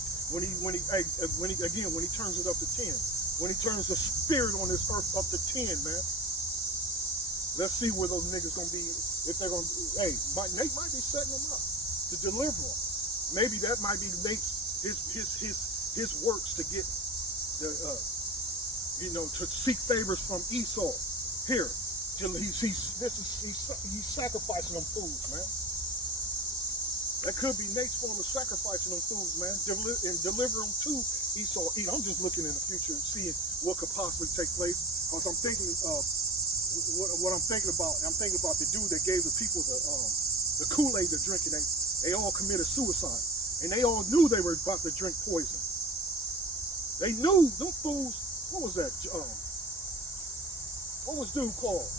turns it up to 10, when he turns the spirit on this earth up to 10, man. Let's see where those niggas gonna be. If they're gonna, Nate might be setting them up to deliver them. Maybe that might be Nate's his works to get the to seek favors from Esau. Here, he's sacrificing them fools, man. That could be Nate's form of sacrificing them fools, man, and deliver them to Esau. I'm just looking in the future and seeing what could possibly take place. Because I'm thinking of what I'm thinking about. I'm thinking about the dude that gave the people the Kool-Aid to drink, and they all committed suicide. And they all knew they were about to drink poison. They knew them fools. What was that? What was dude called?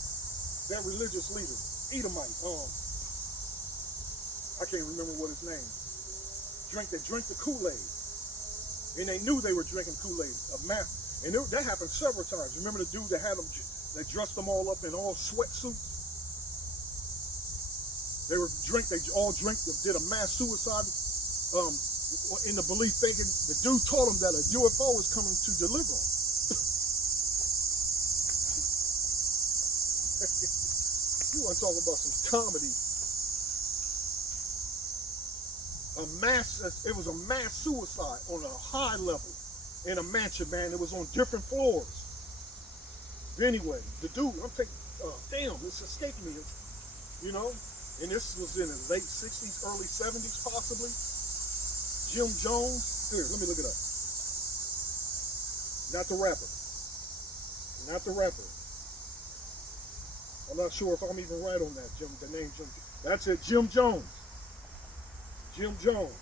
That religious leader, Edomite. I can't remember what his name. They drank the Kool-Aid, and they knew they were drinking Kool-Aid. And that happened several times. Remember the dude that had them, that dressed them all up in all sweatsuits? They all did a mass suicide in the belief, thinking the dude told them that a UFO was coming to deliver them. want to talk about some comedy. It was a mass suicide on a high level in a mansion, man. It was on different floors. Anyway, the dude, I'm thinking, damn, it's escaping me, you know? And this was in the late 60s, early 70s, possibly. Jim Jones. Here, let me look it up. Not the rapper. Not the rapper. I'm not sure if I'm even right on that, Jim. The name Jim. That's it, Jim Jones. Jim Jones.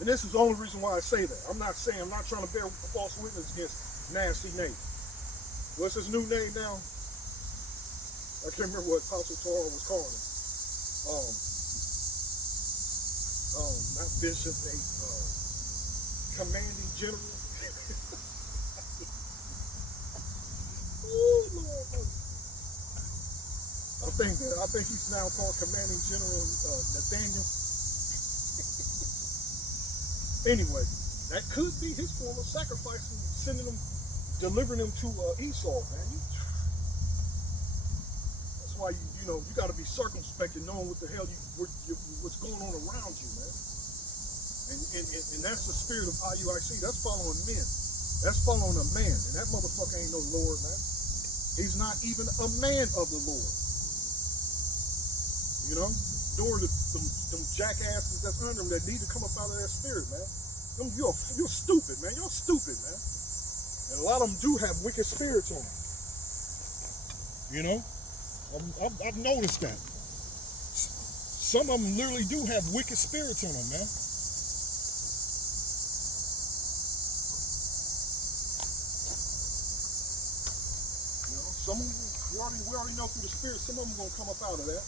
And this is the only reason why I say that. I'm not trying to bear false witness against Nasty Nate. What's his new name now? I can't remember what Apostle Toro was calling him. Not Bishop, Commanding General. Oh Lord. I think he's now called Commanding General Nathaniel. Anyway, that could be his form of sacrificing, delivering him to Esau, man. That's why you got to be circumspect and knowing what the hell what's going on around you, man. And that's the spirit of IUIC. That's following men. That's following a man, and that motherfucker ain't no Lord, man. He's not even a man of the Lord. You know, them jackasses that's under him that need to come up out of that spirit, man. You're stupid, man. You're stupid, man. And a lot of them do have wicked spirits on them. You know, I've noticed that. Some of them literally do have wicked spirits on them, man. You know, some of them we already know through the spirit. Some of them gonna come up out of that.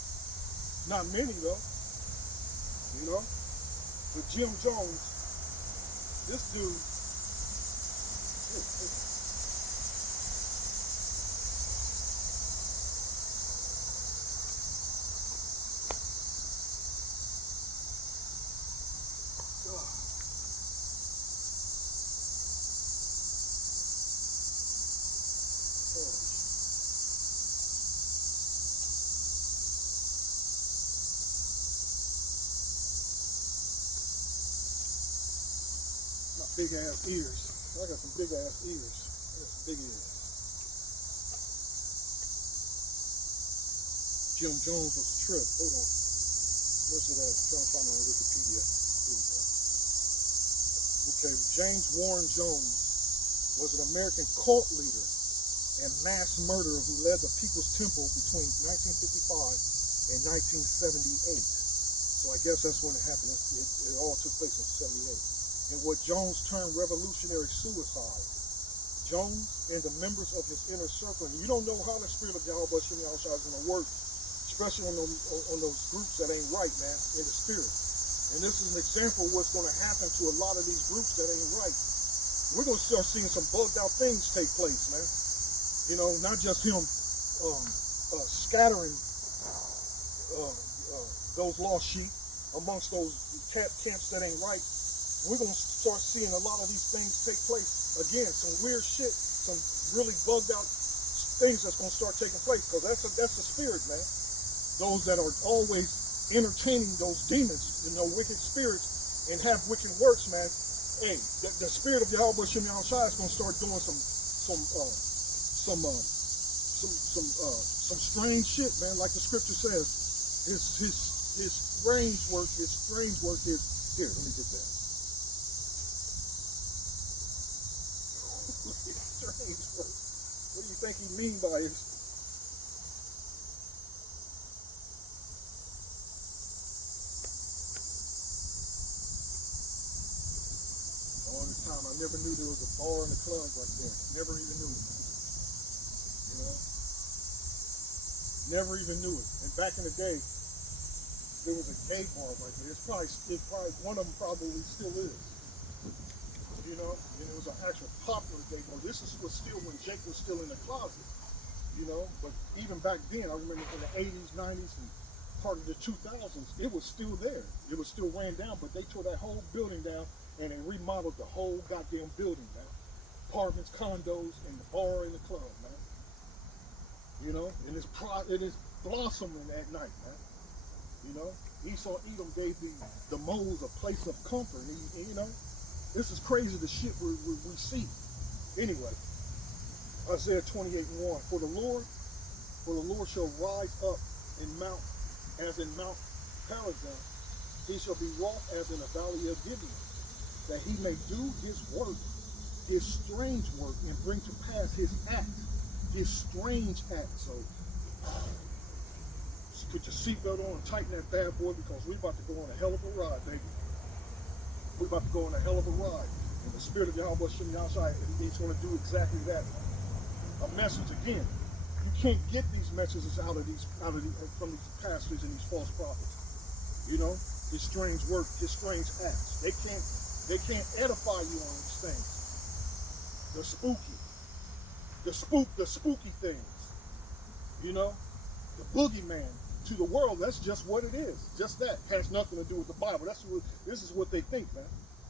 Not many though. You know, but Jim Jones, this dude. Big ass ears. I got some big ass ears. I got some big ears. Jim Jones was a trip. Hold on. Where's it at? I'm trying to find it on Wikipedia. Here we go. Okay, James Warren Jones was an American cult leader and mass murderer who led the People's Temple between 1955 and 1978. So I guess that's when it happened. It all took place in 78. And what Jones termed revolutionary suicide. Jones and the members of his inner circle, and you don't know how the spirit of Yahweh Shem Yahushua is going to work, especially on those groups that ain't right, man, in the spirit. And this is an example of what's going to happen to a lot of these groups that ain't right. We're going to start seeing some bugged out things take place, man. You know, not just him scattering those lost sheep amongst those camps that ain't right. We're going to start seeing a lot of these things take place. Again, some weird shit, some really bugged out things that's going to start taking place, because that's the spirit, man. Those that are always entertaining those demons and those wicked spirits and have wicked works, man. Hey, the spirit of Yahweh Shem Yahushua is going to start doing some strange shit, man. Like the scripture says, his strange work is here. Let me get that. Strange work. What do you think he mean by it? All this time, I never knew there was a bar in the club like that. Never even knew it. You know? Never even knew it. And back in the day, there was a gay bar right there. It's probably one of them probably still is. You know, and it was an actual popular gay bar. This was still when Jake was still in the closet. You know, but even back then, I remember in the 80s, 90s, and part of the 2000s, it was still there. It was still ran down, but they tore that whole building down and they remodeled the whole goddamn building, man. Apartments, condos, and the bar and the club, man. You know, and it is blossoming at night, man. You know, Esau Edom gave the moles a place of comfort. And you know, this is crazy the shit we see. Anyway, Isaiah 28:1. For the Lord shall rise up in Mount, as in Mount Perazim. He shall be wroth as in the valley of Gibeon, that he may do his work, his strange work, and bring to pass his act, his strange act. So just put your seatbelt on and tighten that bad boy, because we're about to go on a hell of a ride, baby. We're about to go on a hell of a ride. And the Spirit of Yahweh Shem Yahshai, he's going to do exactly that. A message again. You can't get these messages out of these from these pastors and these false prophets. You know, his strange work, his strange acts. They can't edify you on these things. The spooky things. You know, the boogeyman to the world. That's just what it is. Just that has nothing to do with the Bible. This is what they think, man.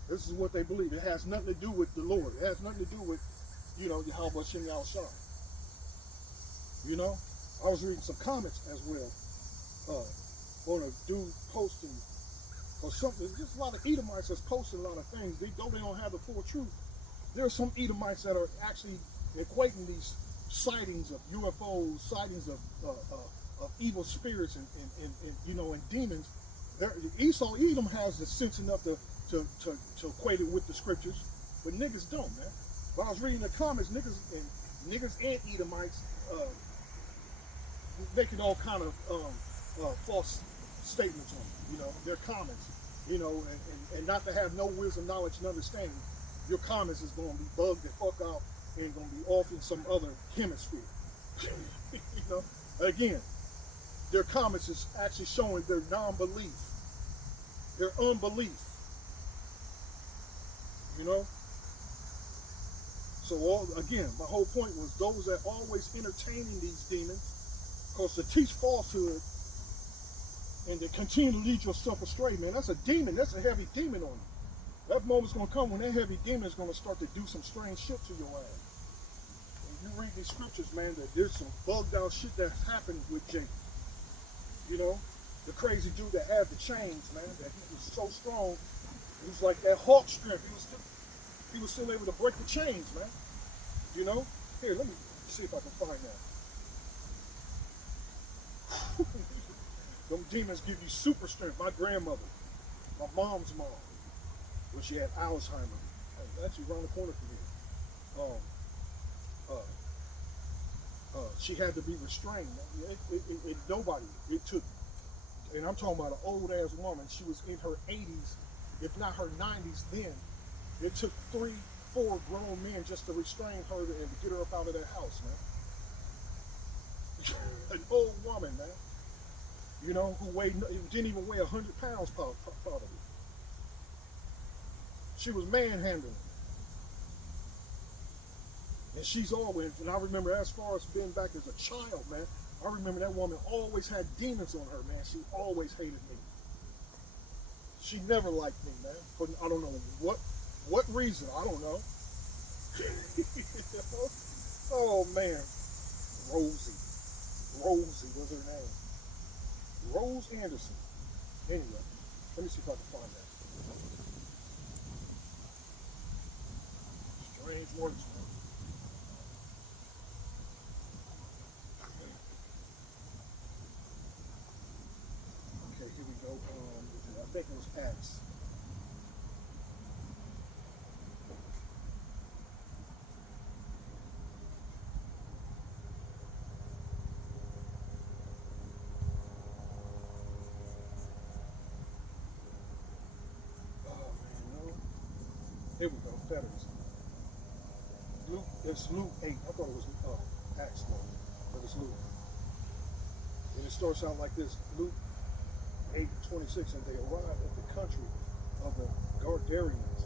This is what they believe. It has nothing to do with the Lord. It has nothing to do with, you know, Yahweh Shem Yahshai. You know, I was reading some comments as well on a dude posting or something. There's a lot of Edomites that's posting a lot of things. They don't have the full truth. There are some Edomites that are actually equating these sightings of UFOs, sightings of evil spirits and you know, and demons. Esau Edom has the sense enough to equate it with the scriptures, but niggas don't, man. When I was reading the comments, niggas and Edomites making all kind of false statements on it, you know, their comments, you know, and not to have no wisdom, knowledge, and understanding. Your comments is going to be bugged the fuck out and going to be off in some other hemisphere. You know, again, their comments is actually showing their non-belief, their unbelief. You know. So again, my whole point was those that always entertaining these demons, because to teach falsehood and to continue to lead yourself astray, man, that's a demon. That's a heavy demon on you. That moment's going to come when that heavy demon is going to start to do some strange shit to your ass. And you read these scriptures, man, that there's some bugged out shit that's happened with Jacob. You know, the crazy dude that had the chains, man, that he was so strong, he was like that Hawk strength. He was still able to break the chains, man. You know? Here, let me see if I can find that. Them demons give you super strength. My grandmother, my mom's mom, when she had Alzheimer's, actually around the corner from here. She had to be restrained. It took, and I'm talking about an old ass woman. She was in her 80s, if not her 90s then. It took 3-4 grown men just to restrain her and to get her up out of that house, man. An old woman, man. You know, who didn't even weigh 100 pounds, probably. She was manhandling. And she's always, and I remember as far as being back as a child, man, I remember that woman always had demons on her, man. She always hated me. She never liked me, man. For I don't know what reason, I don't know. Oh, man. Rosie was her name. Rose Anderson. Anyway, let me see if I can find that. Strange words, man. Okay, here we go. I think it was Acts. Here we go, Fetters. It's Luke 8. I thought it was Acts 1, but it's Luke. And it starts out like this, Luke 8:26, and they arrived at the country of the Gadarians,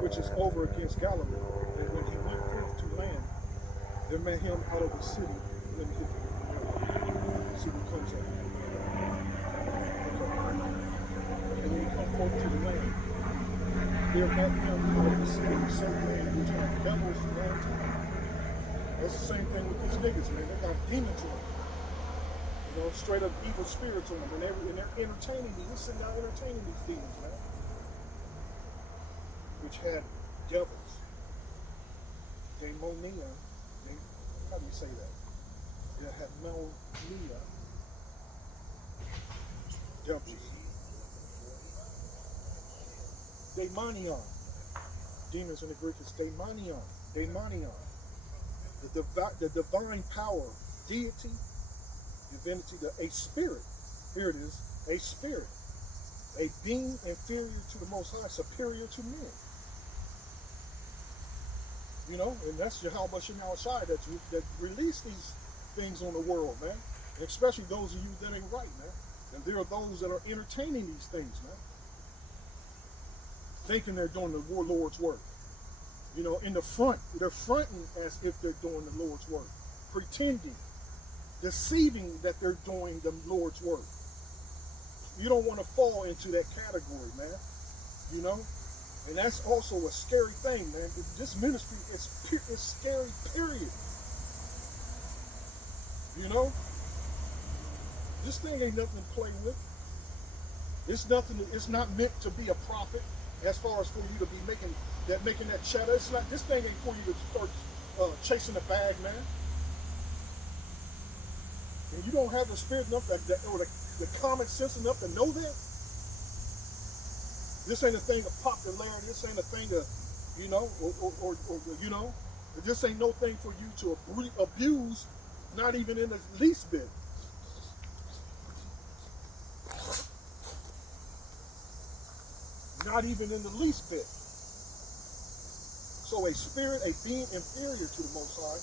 which is over against Galilee. And when he went forth to land, there met him out of the city. Let me hit the see what comes up. And when he come forth to the land, There met him out of the city a certain man which had devils a long time. That's the same thing with these niggas, man. They got demons on them. You know, straight up evil spirits on them. And they're entertaining these. They're sitting down entertaining these demons, man. Which had devils. Daimonia. How do you say that? They had Melnia. Devils. Daimonion. Demons in the Greek is daimonion. Daimonion. The divine power, deity, divinity, a spirit. Here it is, a spirit. A being inferior to the Most High, superior to men. You know, and that's Yahweh Shem Shai that released these things on the world, man. And especially those of you that ain't right, man. And there are those that are entertaining these things, man. Thinking they're doing the Lord's work. You know, in the front, they're fronting as if they're doing the Lord's work. Pretending, deceiving that they're doing the Lord's work. You don't want to fall into that category, man. You know? And that's also a scary thing, man. This ministry is scary, period. You know? This thing ain't nothing to play with. It's nothing. It's not meant to be a prophet. As far as for you to be making that cheddar, it's not. This thing ain't for you to start chasing the bag, man. And you don't have the spirit enough or the common sense enough to know that. This ain't a thing of popularity. This ain't a thing of, you know, or you know, this ain't no thing for you to abuse, not even in the least bit. Not even in the least bit. So a spirit, a being inferior to the Most High,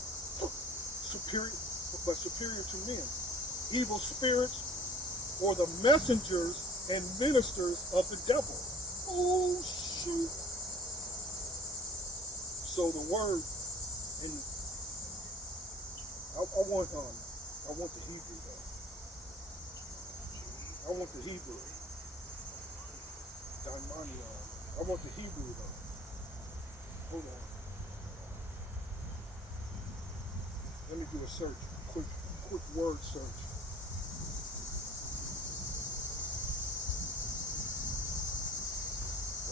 superior to men. Evil spirits or the messengers and ministers of the devil. Oh shoot. So the word in I want the Hebrew though. I want the Hebrew. Daimonion. I want the Hebrew though. Hold on. Let me do a search. Quick word search.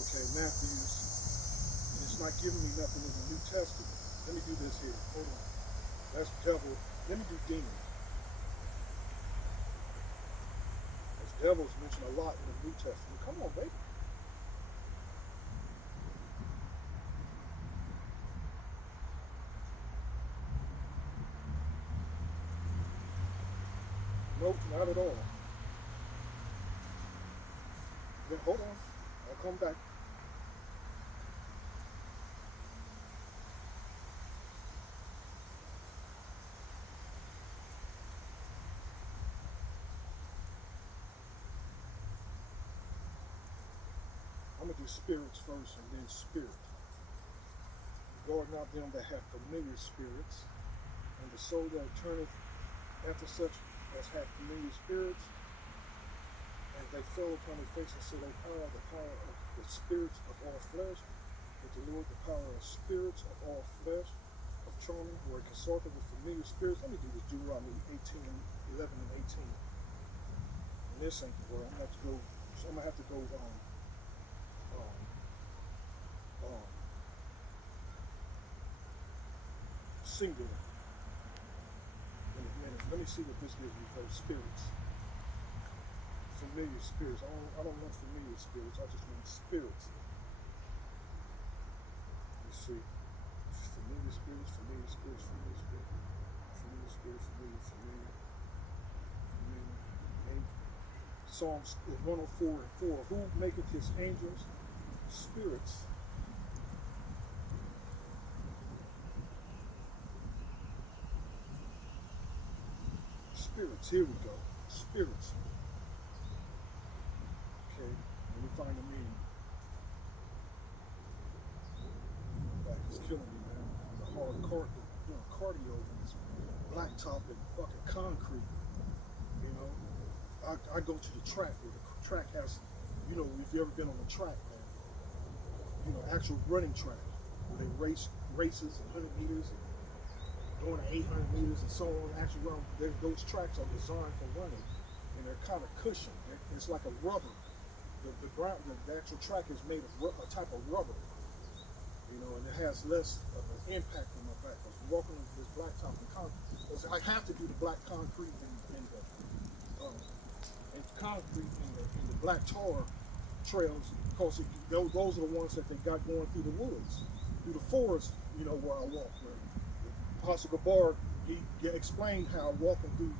Okay, Matthews. And it's not giving me nothing in the New Testament. Let me do this here. Hold on. That's devil. Let me do demon. Because devil's mentioned a lot in the New Testament. Come on, baby. Nope, not at all. Then hold on. I'll come back. I'm going to do spirits first and then spirit. Guard not them that have familiar spirits, and the soul that turneth after such as have familiar spirits, and they fell upon their face and said, the power of the spirits of all flesh, but the Lord the power of spirits of all flesh, of charming, who are consulted with familiar spirits. Let me do this Deuteronomy 11 and 18. And this ain't the word. I'm going to have to go singular in a minute. Let me see what this gives me for spirits. Familiar spirits. I don't want familiar spirits. I just want spirits. Let's see. Familiar spirits, familiar spirits, familiar spirits, familiar spirits, familiar. Psalms 104 and 4. Who maketh his angels spirits? Spirits, here we go. Spirits. Okay, let me find the meaning. Back is killing me, man. The hard doing cardio in this blacktop and fucking concrete. You know, I go to the track where the track has, you know, if you ever been on the track, man, actual running track where they races and 100 meters and going to 800 meters and so on. Actually, those tracks are designed for running, and they're kind of cushioned. It's like a rubber. The actual track is made of a type of rubber, and it has less of an impact on my back. Because walking on this blacktop and concrete, I have to do the black concrete and concrete and the black tar trails, because those are the ones that they got going through the woods, through the forest. Where I walk. Apostle Gabar, he explained how walking through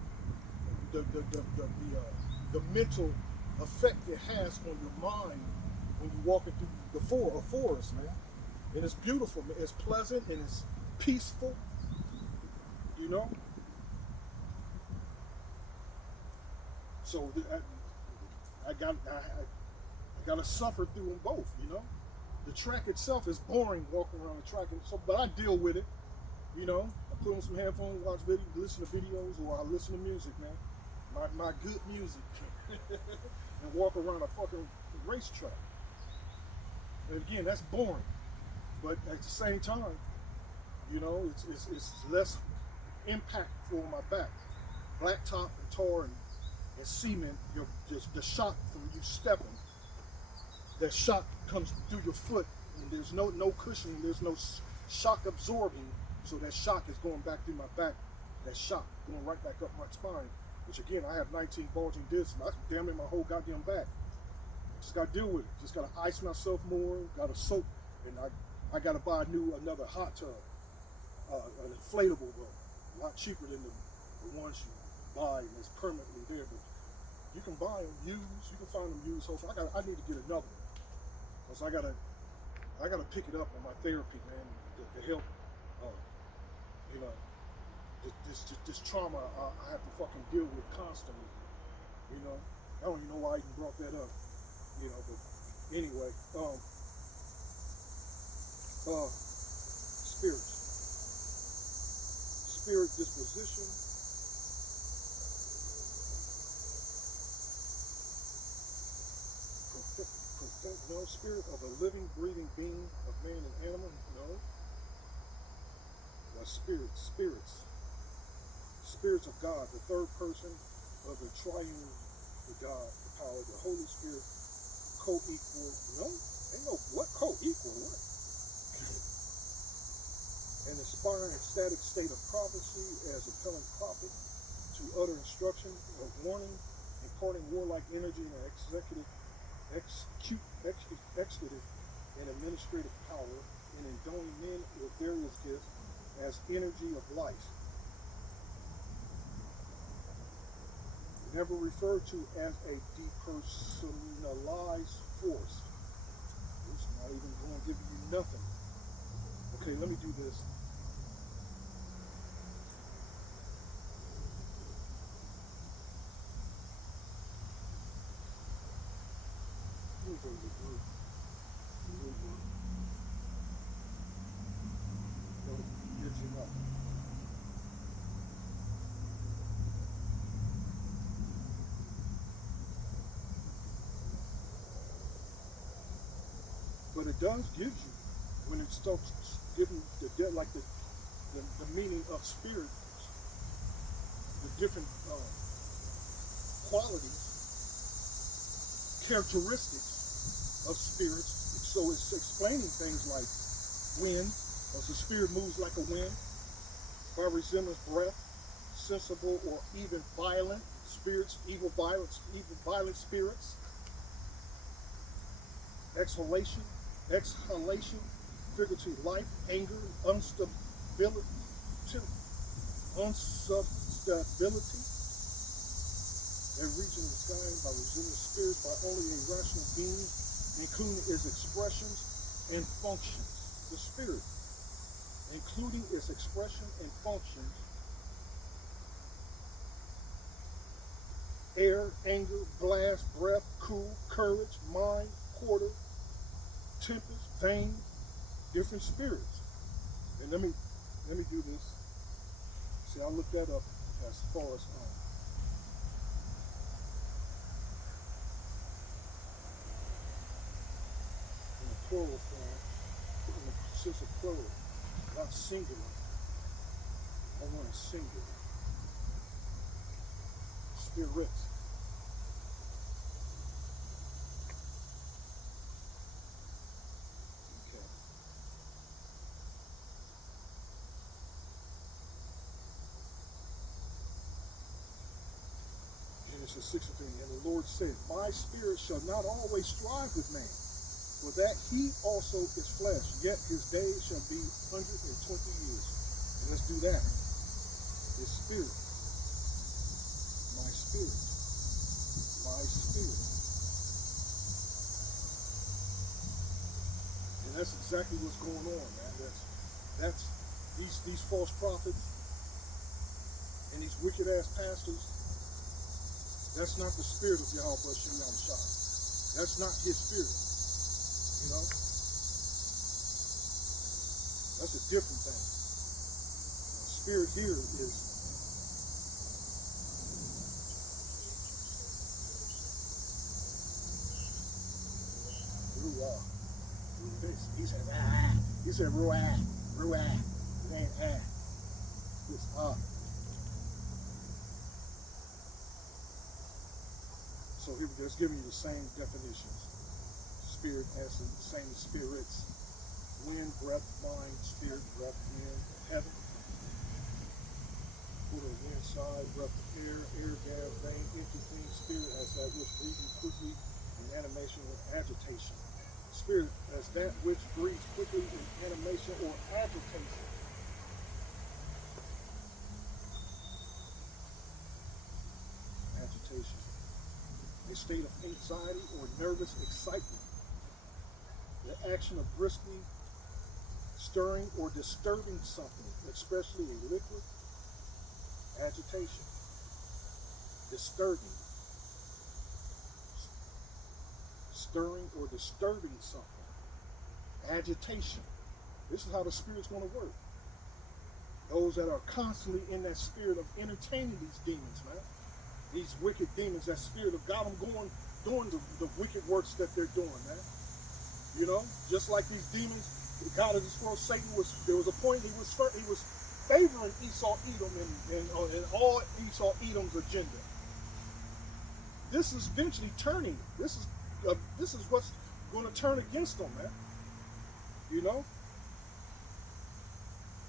the mental effect it has on your mind when you're walking through a forest, man. And it's beautiful, man. It's pleasant and it's peaceful, So I got to suffer through them both, The track itself is boring walking around the track, but I deal with it. I put on some headphones, watch videos, listen to videos, or I listen to music, man. My good music, and walk around a fucking racetrack. And again, that's boring, but at the same time, it's less impactful on my back. Blacktop and tar and cement, just the shock from you stepping. That shock comes through your foot, and there's no cushioning, there's no shock absorbing. So that shock is going back through my back. That shock going right back up my spine. Which again, I have 19 bulging discs. I damn near my whole goddamn back. Just gotta deal with it. Just gotta ice myself more. Gotta soak, and I gotta buy another hot tub, an inflatable one, a lot cheaper than the ones you buy and it's permanently there. But you can buy them used. You can find them used. Hopefully, I need to get another one, because I gotta pick it up on my therapy, man, to help. This trauma I have to fucking deal with constantly. I don't even know why I even brought that up. But anyway, spirit disposition. No, spirit of a living, breathing being, of man and animal. No. Spirits of God, the third person of the triune God, the power, the Holy Spirit, co-equal. No, ain't no what co-equal, what? An inspiring ecstatic state of prophecy as impelling prophet to utter instruction or warning, imparting warlike energy and executive and administrative power, and endowing men with various gifts as energy of life. Never referred to as a depersonalized force. It's not even going to give you nothing. Okay, let me do this. Let me go to the group. Gives you nothing. But it does give you, when it starts giving the meaning of spirit, the different qualities, characteristics of spirits. So it's explaining things like wind, as the spirit moves like a wind, by resemblance, breath, sensible or even violent spirits, evil violent spirits, exhalation, figurative life, anger, unstability, that region of the sky by resembling spirits by only a rational being, including its expressions and functions. The spirit, including its expression and functions, air, anger, blast, breath, cool, courage, mind, quarter, tempest, vain, different spirits. And let me do this. See, I looked that up as far as in the plural form. since of plural, not singular. I want a singular. Spirits. Okay. Genesis 6:3. And the Lord said, my spirit shall not always strive with man, for that he also is flesh, yet his days shall be 120 years. And let's do that. His spirit, my spirit, my spirit. And that's exactly what's going on, man. That's these false prophets and these wicked ass pastors. That's not the spirit of Yahweh Hashem Yahushua. That's not his spirit. You know? That's a different thing. The spirit here is Ruah. He said, ah. He said, Ruah. Ruah. It ain't ah. It's ah. So here we're just giving you the same definitions. Spirit has the same spirits. Wind, breath, mind, spirit, breath, wind, heaven. Put a wind side, breath of air, gas, vein, empty, clean. Spirit as that which breathing quickly in animation or agitation. Spirit as that which breathes quickly in animation or agitation. Agitation. A state of anxiety or nervous excitement. The action of briskly stirring or disturbing something, especially a liquid. Agitation. Disturbing. Stirring or disturbing something. Agitation. This is how the spirit's going to work. Those that are constantly in that spirit of entertaining these demons, man. These wicked demons, that spirit of God, doing the wicked works that they're doing, man. You know, just like these demons, the God of this world, Satan there was a point he was favoring Esau Edom and all Esau Edom's agenda. This is eventually turning. This is what's going to turn against them, man. You know,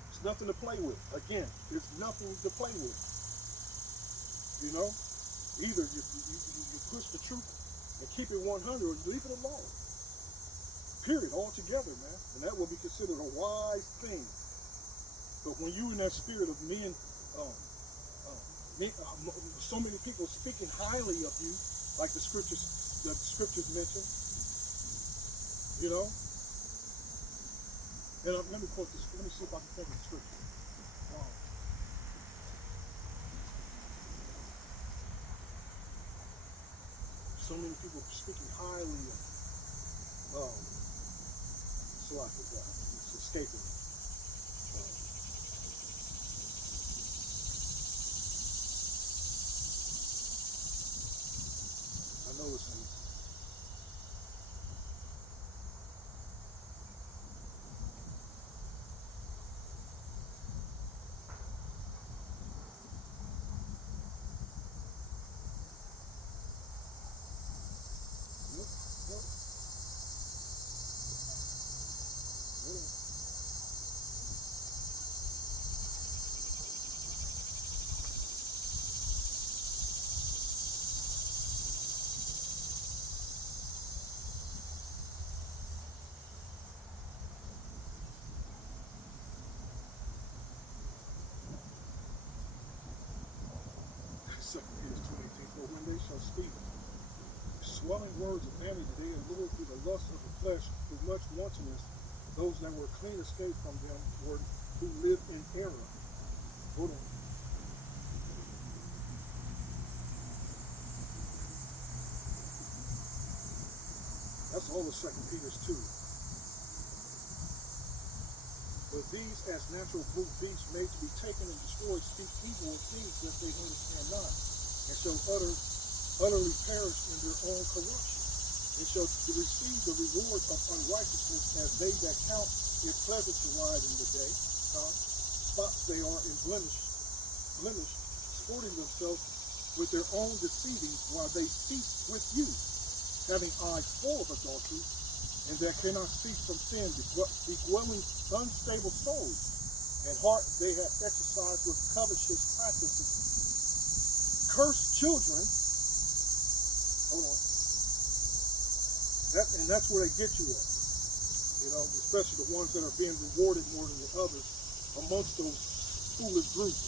it's nothing to play with. Again, it's nothing to play with. You know, either you push the truth and keep it 100, or you leave it alone. Period, altogether, man. And that will be considered a wise thing. But when you're in that spirit of men, so many people speaking highly of you, like the scriptures mention, you know. And let me quote this. Let me see if I can quote the scripture. So many people speaking highly of. So I forgot. It's escaping me. I know it's in. Second Peter 2:18, for when they shall speak swelling words of vanity, they allure through the lust of the flesh, through much wantonness, those that were clean escaped from them who live in error. Hold on. That's all of 2 Peter 2. But these, as natural brute beasts made to be taken and destroyed, speak evil of things that they understand not, and shall utterly perish in their own corruption, and shall receive the reward of unrighteousness as they that count it pleasant to ride in the day time. Spots they are in blemish, sporting themselves with their own deceivings while they feast with you, having eyes full of adultery, and that cannot cease from sin, beguiling unstable souls, and heart they have exercised with covetous practices. Cursed children, hold on, and that's where they get you at. You know, especially the ones that are being rewarded more than the others amongst those foolish groups.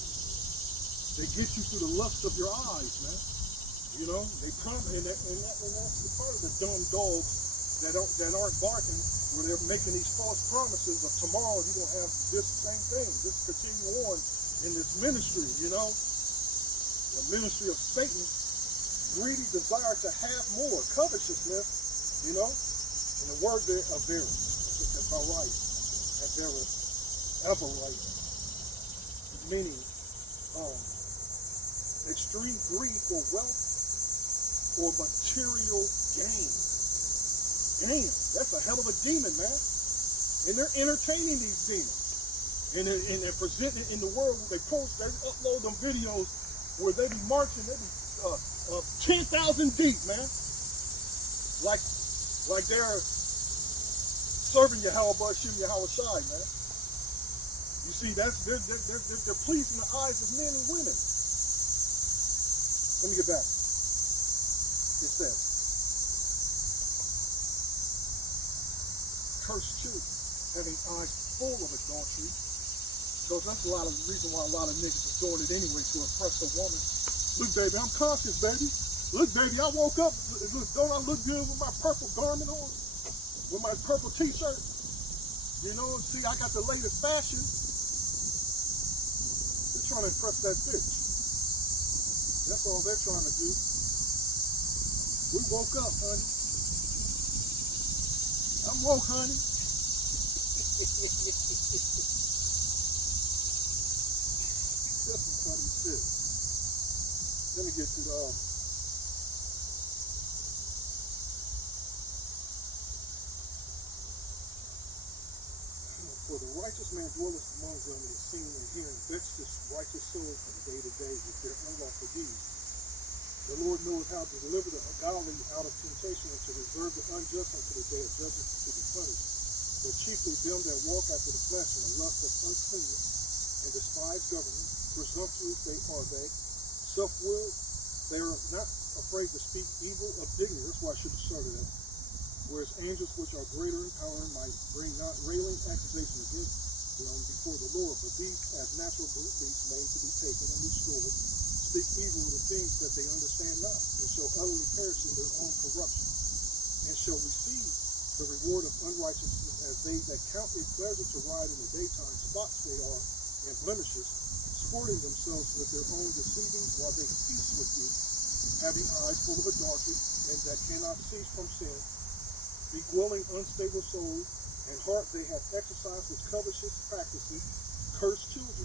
They get you through the lust of your eyes, man. You know, they come, and that's the part of the dumb dogs that aren't barking when they're making these false promises of tomorrow you're going to have this same thing. This continue on in this ministry, you know. The ministry of Satan, greedy desire to have more, covetousness, you know. And the word there, avarice, that's all right. Avarice, avarice, meaning extreme greed for wealth or material gain. Damn, that's a hell of a demon, man. And they're entertaining these demons. And they're presenting it in the world. They post, they upload them videos where they be marching, they be 10,000 deep, man. Like they're serving Yahweh Shem Yahweh Shai, man. You see, they're pleasing the eyes of men and women. Let me get back. It says, cursed children, having eyes full of adultery, because that's a lot of the reason why a lot of niggas is doing it anyway, to impress a woman. Look, baby, I'm conscious, baby. Look, baby, I woke up. Look, don't I look good with my purple garment on? With my purple t-shirt? You know, see, I got the latest fashion. They're trying to impress that bitch. That's all they're trying to do. We woke up, honey. I'm woke, honey. That's some funny shit. Let me get to the for the righteous man dwelleth among them, and is seen and hearing, vex this righteous soul from day to day with their unlawful deeds. The Lord knoweth how to deliver the ungodly out of temptation, and to reserve the unjust unto the day of judgment to be punished. But chiefly them that walk after the flesh and the lust of uncleanness, and despise government, presumptuous they, self-willed, they are not afraid to speak evil of dignity. That's why I should have started that. Whereas angels which are greater in power might bring not railing accusation against them before the Lord, but these as natural brute beasts made to be taken and destroyed, speak evil of the things that they understand not, and shall utterly perish in their own corruption, and shall receive the reward of unrighteousness as they that count it pleasure to ride in the daytime. Spots they are, and blemishes, sporting themselves with their own deceivings while they feast with you, having eyes full of adultery, and that cannot cease from sin, beguiling unstable souls, and heart they have exercised with covetous practices, cursed children,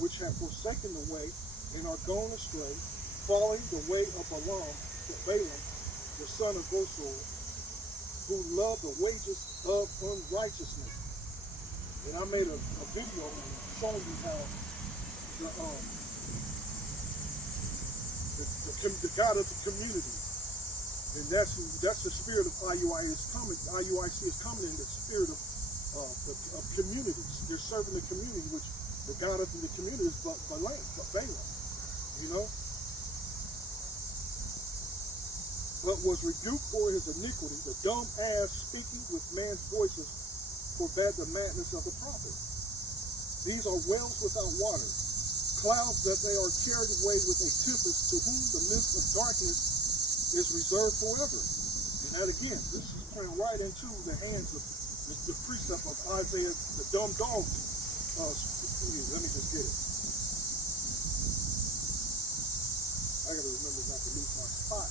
which have forsaken the way and are gone astray, following the way of Balaam, the son of Bosor, who loved the wages of unrighteousness. And I made a video showing you how the God of the community, and that's the spirit of IUIC is coming. IUIC is coming in the spirit of communities. They're serving the community, which the God of the community is Balaam, you know. But was rebuked for his iniquity. The dumb ass speaking with man's voices forbade the madness of the prophet. These are wells without water, clouds that they are carried away with a tempest, to whom the mist of darkness is reserved forever. And that again, this is playing right into the hands of the precept of Isaiah, the dumb dog. Let me just get it. I gotta remember not to lose my spot.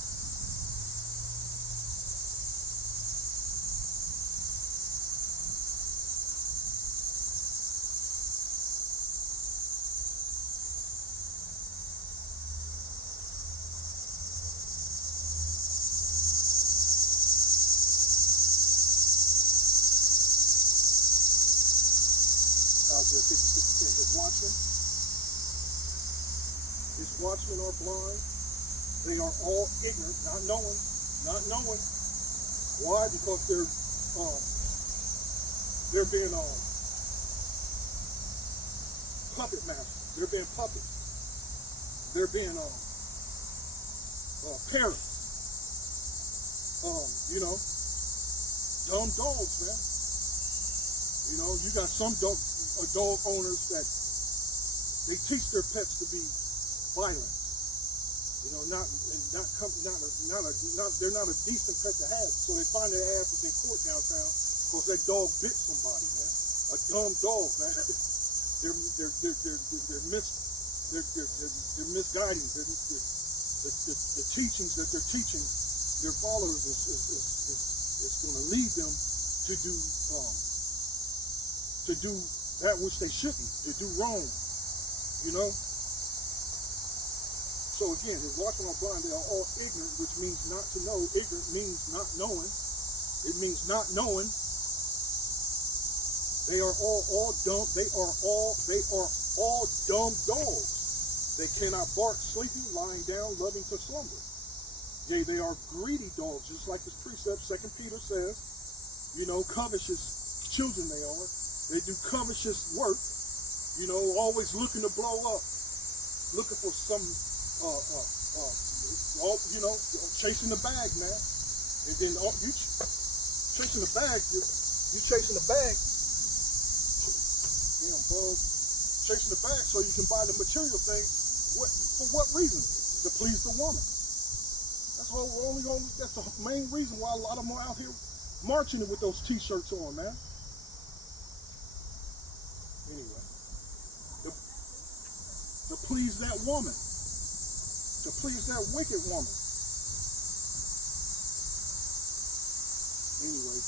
watchmen. His watchmen are blind. They are all ignorant, not knowing, not knowing. Why? Because they're being puppet masters. They're being puppets. They're being parrots. Dumb dogs, man. You got some dog owners that they teach their pets to be violent. They're not a decent pet to have, so they find their asses in court downtown because that dog bit somebody, man. A dumb dog, man. They're misguiding. The teachings that they're teaching their followers is going to lead them to do that which they shouldn't, to do wrong. So again, if watching are blind, they are all ignorant, which means not to know. Ignorant means not knowing. It means not knowing. They are all dumb. They are all dumb dogs. They cannot bark, sleeping, lying down, loving to slumber. Yea, they are greedy dogs, just like this precept, 2 Peter says, covetous children they are. They do covetous work, always looking to blow up, looking for some, chasing the bag, man. And then you chasing the bag, you chasing the bag, damn bug, chasing the bag so you can buy the material thing. For what reason? To please the woman. That's the main reason why a lot of them are out here marching with those t-shirts on, man. Anyway, to please that woman, to please that wicked woman. Anyway,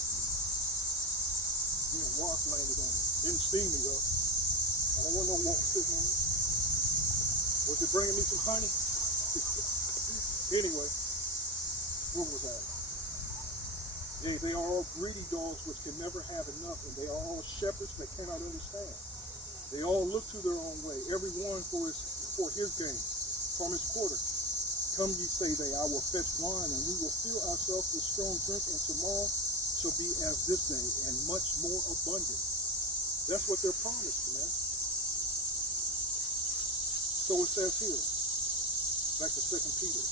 wasp landed on me. Didn't sting me though. I don't want no wasp sitting on me. Was it bringing me some honey? Anyway, where was I? They are all greedy dogs which can never have enough, and they are all shepherds that cannot understand. They all look to their own way, every one for his gain, from his quarter. Come ye, say they, I will fetch wine, and we will fill ourselves with strong drink, and tomorrow shall be as this day, and much more abundant. That's what they're promised, man. So it says here, back to 2 Peter.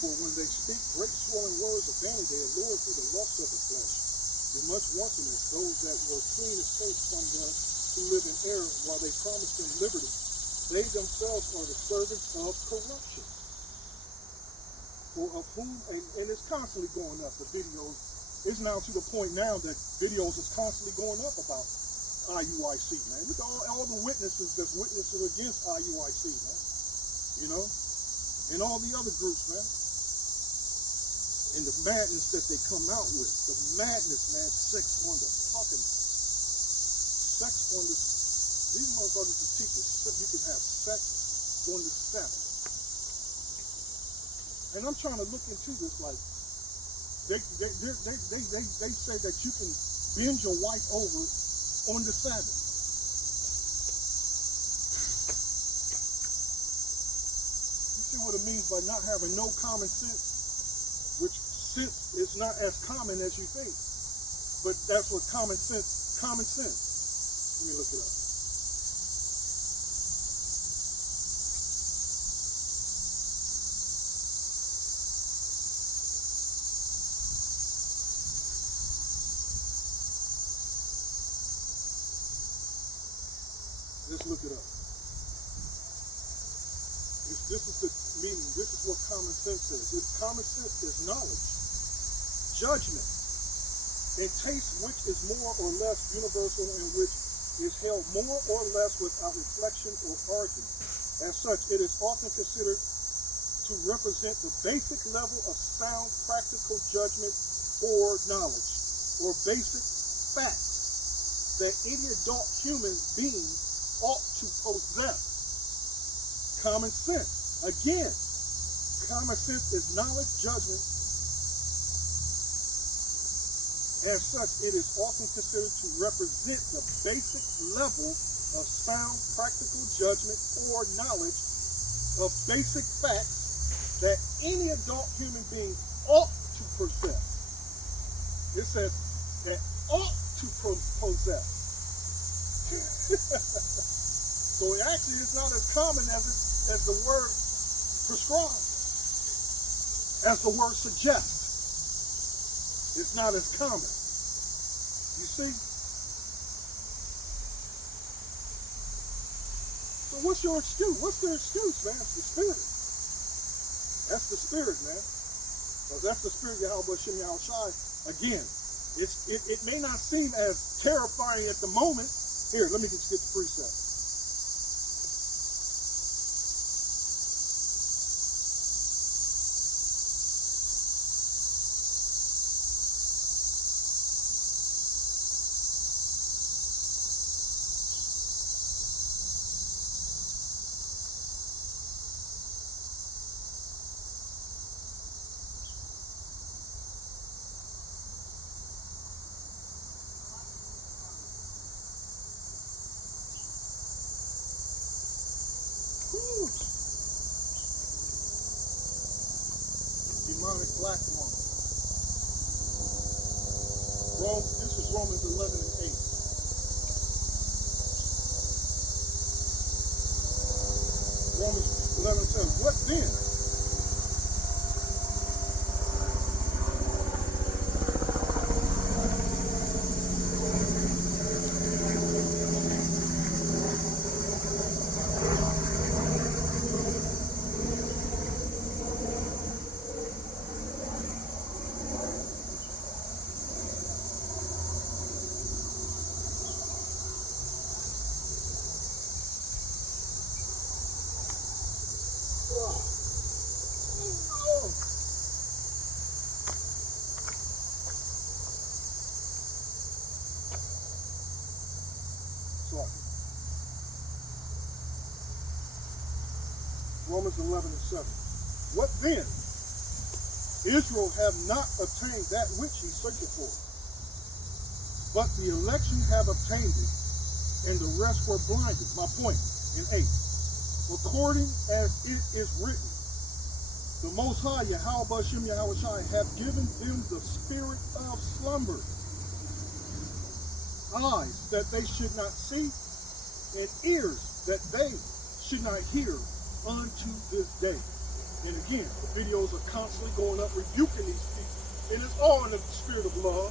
For when they speak great swelling words of vanity, they allure through the lust of the flesh. With much wantonness, those that were clean escape from them who live in error, while they promise them liberty. They themselves are the servants of corruption. For of whom, and it's constantly going up, the videos. It's now to the point now that videos is constantly going up about IUIC, man. Look at all the witnesses that's witnesses against IUIC, man. And all the other groups, man. And the madness that they come out with, the madness, man, sex wonders, fucking sex wonders. These motherfuckers just teach us you can have sex on the Sabbath. And I'm trying to look into this, like they say that you can bend your wife over on the Sabbath. You see what it means by not having no common sense? Which sense is not as common as you think. But that's what common sense. Let me look it up. Let's look it up. This is the meaning. This is what common sense is. Common sense is knowledge, judgment, and taste, which is more or less universal and which is held more or less without reflection or argument. As such, it is often considered to represent the basic level of sound practical judgment or knowledge, or basic facts that any adult human being ought to possess. Common sense. Again, common sense is knowledge, judgment. As such, it is often considered to represent the basic level of sound practical judgment or knowledge of basic facts that any adult human being ought to possess. It says that ought to possess. So it actually is not as common as the word prescribed, as the word suggests. It's not as common. You see? So what's your excuse? What's their excuse, man? It's the spirit. That's the spirit, man. So that's the spirit of Yahweh Shem Yahushai. Again, it may not seem as terrifying at the moment. Here, let me just get the precept. Whew. Demonic black woman. This is Romans 11 and 8. Romans 11 says, what then? Romans 11 and 7. What then? Israel have not obtained that which he searcheth for, but the election have obtained it, and the rest were blinded. My point in 8. According as it is written, the Most High, Yahweh Shem Yahushai, have given them the spirit of slumber, eyes that they should not see, and ears that they should not hear unto this day. And again, the videos are constantly going up rebuking these people. And it's all in the spirit of love.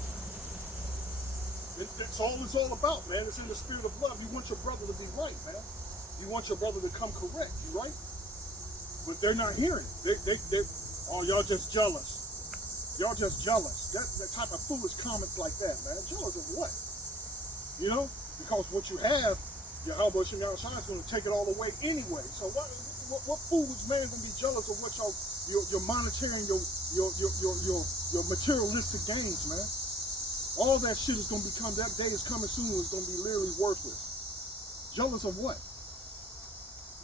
That's all it's all about, man. It's in the spirit of love. You want your brother to be right, man. You want your brother to come correct, you right? But they're not hearing. Oh, y'all just jealous. Y'all just jealous. That type of foolish comments like that, man. Jealous of what? You know? Because what you have, Yahweh Shem Yahushua is going to take it all away anyway. So what foolish man gonna be jealous of what you're monitoring, your materialistic gains, man? All that shit is gonna become, that day is coming soon, it's gonna be literally worthless. Jealous of what?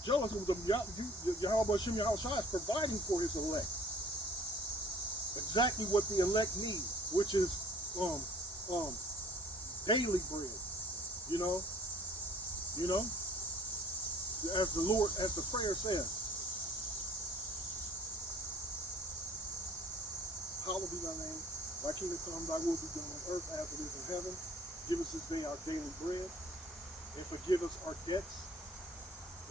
Jealous of the Yahweh Shem Yahushua is providing for his elect. Exactly what the elect need, which is daily bread. You know? As the Lord, as the prayer says, hallowed be thy name, thy kingdom come, thy will be done on earth as it is in heaven. Give us this day our daily bread, and forgive us our debts.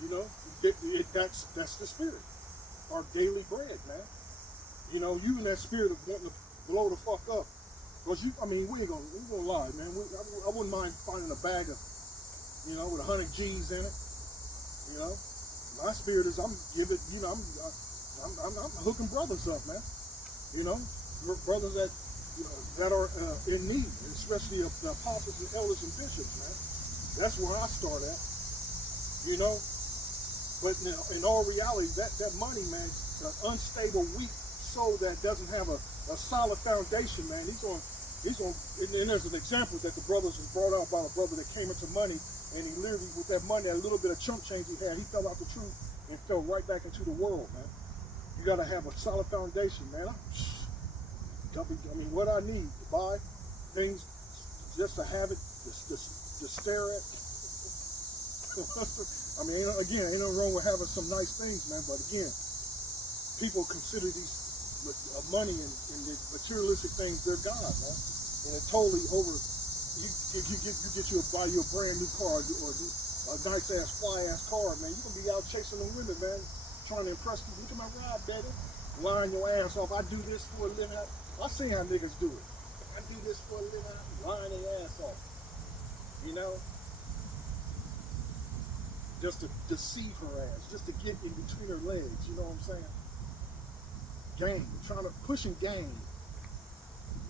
You know, that's the spirit, our daily bread, man. You know, you in that spirit of wanting to blow the fuck up, because we ain't gonna lie, man. I wouldn't mind finding a bag of, with 100 G's in it. You know, my spirit is I'm hooking brothers up, man. You know, brothers that that are in need, especially the apostles and elders and bishops, man. That's where I start at. You know, but now in all reality, that money, man, an unstable, weak soul that doesn't have a solid foundation, man. He's on. And there's an example that the brothers was brought out about a brother that came into money. And he literally, with that money, that little bit of chump change he had, he fell out the truth and fell right back into the world, man. You got to have a solid foundation, man. I mean, what I need to buy things just to have it, just stare at. I mean, ain't no wrong with having some nice things, man. But again, people consider these money and the materialistic things their God, man. And it totally over. You buy you a brand new car or a nice ass fly ass car, man. You gonna be out chasing them women, man, trying to impress them. Look at my ride, baby. Lying your ass off. I do this for a living. I seen how niggas do it. I do this for a living. Lying their ass off. You know, just to deceive her ass, just to get in between her legs. You know what I'm saying? Game, trying to pushing game.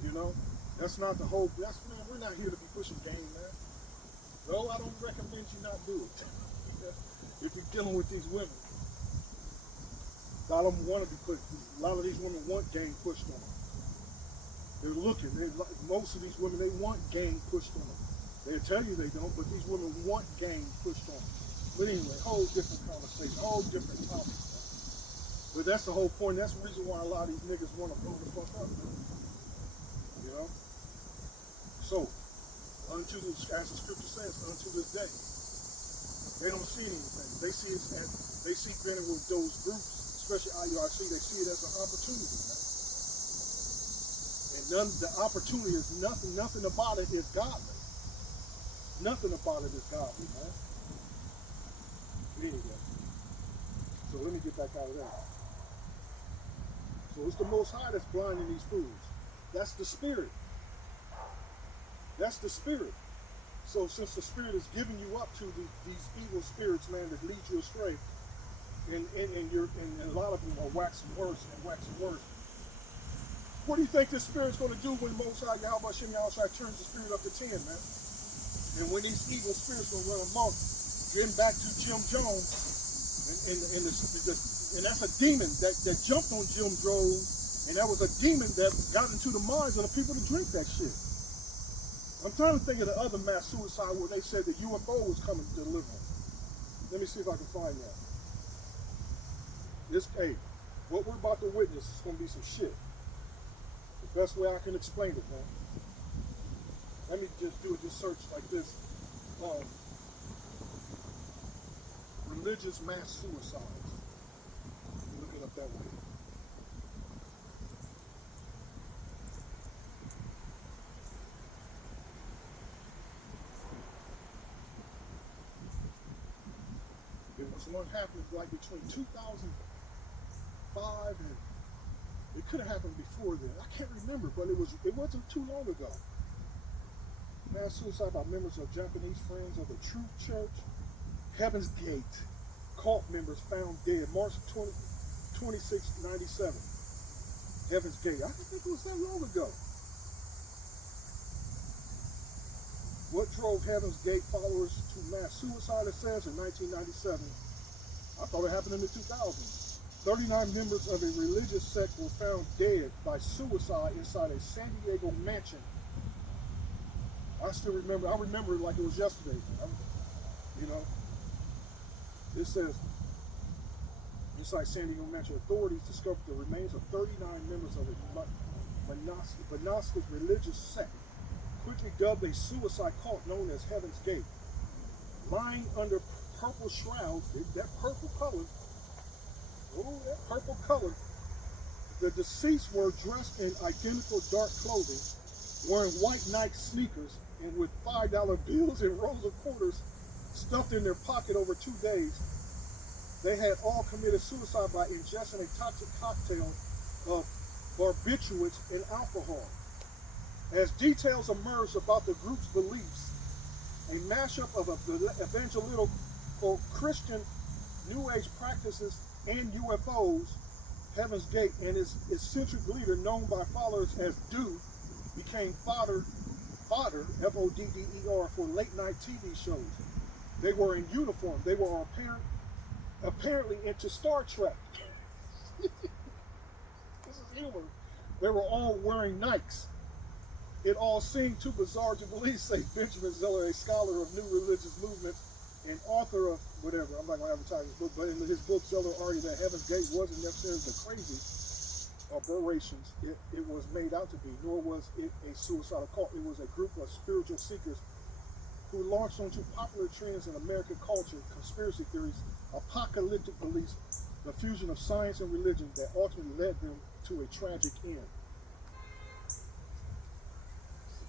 You know, that's not the whole. That's man. We're not here to be pushing game, man. No, I don't recommend you not do it. If you're dealing with these women, a lot of them want to be put. A lot of these women want game pushed on them. They're looking. Most of these women, they want game pushed on them. They'll tell you they don't, but these women want game pushed on them. But anyway, whole different conversation, whole different topic. Man. But that's the whole point. That's the reason why a lot of these niggas want to blow the fuck up, man. You know? So, unto this, as the scripture says, unto this day, they don't see anything. They see it as, they see being with those groups, especially IUIC, they see it as an opportunity, man. And the opportunity is nothing about it is godly. Nothing about it is godly, man. Anyway, so let me get back out of that. So it's the Most High that's blinding these fools. That's the spirit. That's the spirit. So since the spirit is giving you up to these evil spirits, man, that lead you astray, and a lot of them are waxing worse and waxing worse. What do you think this spirit's going to do when Most High Yahweh Shem Yahushua turns the spirit up to 10, man? And when these evil spirits will run amok, getting back to Jim Jones, and that's a demon that jumped on Jim Jones, and that was a demon that got into the minds of the people to drink that shit. I'm trying to think of the other mass suicide where they said the UFO was coming to deliver them. Let me see if I can find that. Hey, what we're about to witness is going to be some shit. The best way I can explain it, man. Let me just do a search like this. Religious mass suicides. Look it up that way. It was one happening like between 2005 and it could have happened before then. I can't remember, but it wasn't too long ago. Mass suicide by members of Japanese Friends of the Truth Church. Heaven's Gate. Cult members found dead. March 26, 97. Heaven's Gate. I didn't think it was that long ago. What drove Heaven's Gate followers to mass suicide, it says, in 1997. I thought it happened in the 2000s. 39 members of a religious sect were found dead by suicide inside a San Diego mansion. I remember it like it was yesterday. You know, it says, inside San Diego mansion, authorities discovered the remains of 39 members of a monastic religious sect, quickly dubbed a suicide cult known as Heaven's Gate. Lying under purple shrouds, that purple color, the deceased were dressed in identical dark clothing, wearing white Nike sneakers, and with $5 bills and rolls of quarters stuffed in their pocket over 2 days. They had all committed suicide by ingesting a toxic cocktail of barbiturates and alcohol. As details emerged about the group's beliefs, a mashup of evangelical Christian New Age practices and UFOs, Heaven's Gate and its eccentric leader, known by followers as Dude, became fodder, F-O-D-D-E-R, for late night TV shows. They were in uniform. They were apparently into Star Trek. This is humor. They were all wearing Nikes. It all seemed too bizarre to believe, say Benjamin Zeller, a scholar of new religious movements and author of whatever, I'm not going to advertise his book, but in his book, Zeller argued that Heaven's Gate wasn't necessarily the crazy aberrations it was made out to be, nor was it a suicidal cult. It was a group of spiritual seekers who launched onto popular trends in American culture, conspiracy theories, apocalyptic beliefs, the fusion of science and religion that ultimately led them to a tragic end.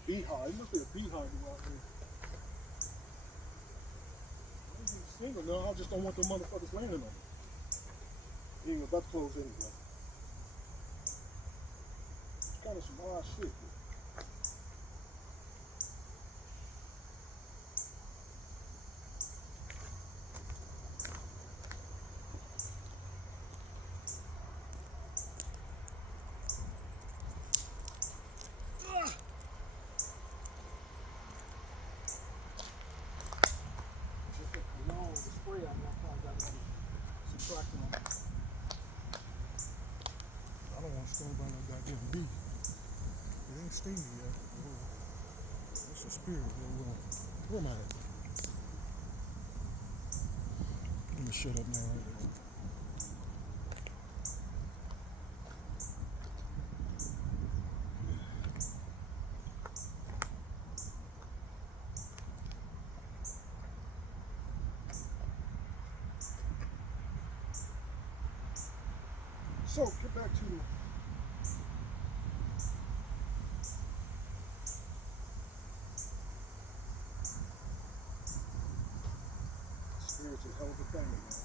Beehive. It must be a beehive out here. Maybe he's single. No, I just don't want them motherfuckers landing on me. He ain't about to close anyway. It's kind of some odd shit. I don't want to stung by no goddamn bee. It ain't stinging yet. It's a spirit. Where am I at? Let me shut up now. So, get back to the spirits a hell of a thing, man.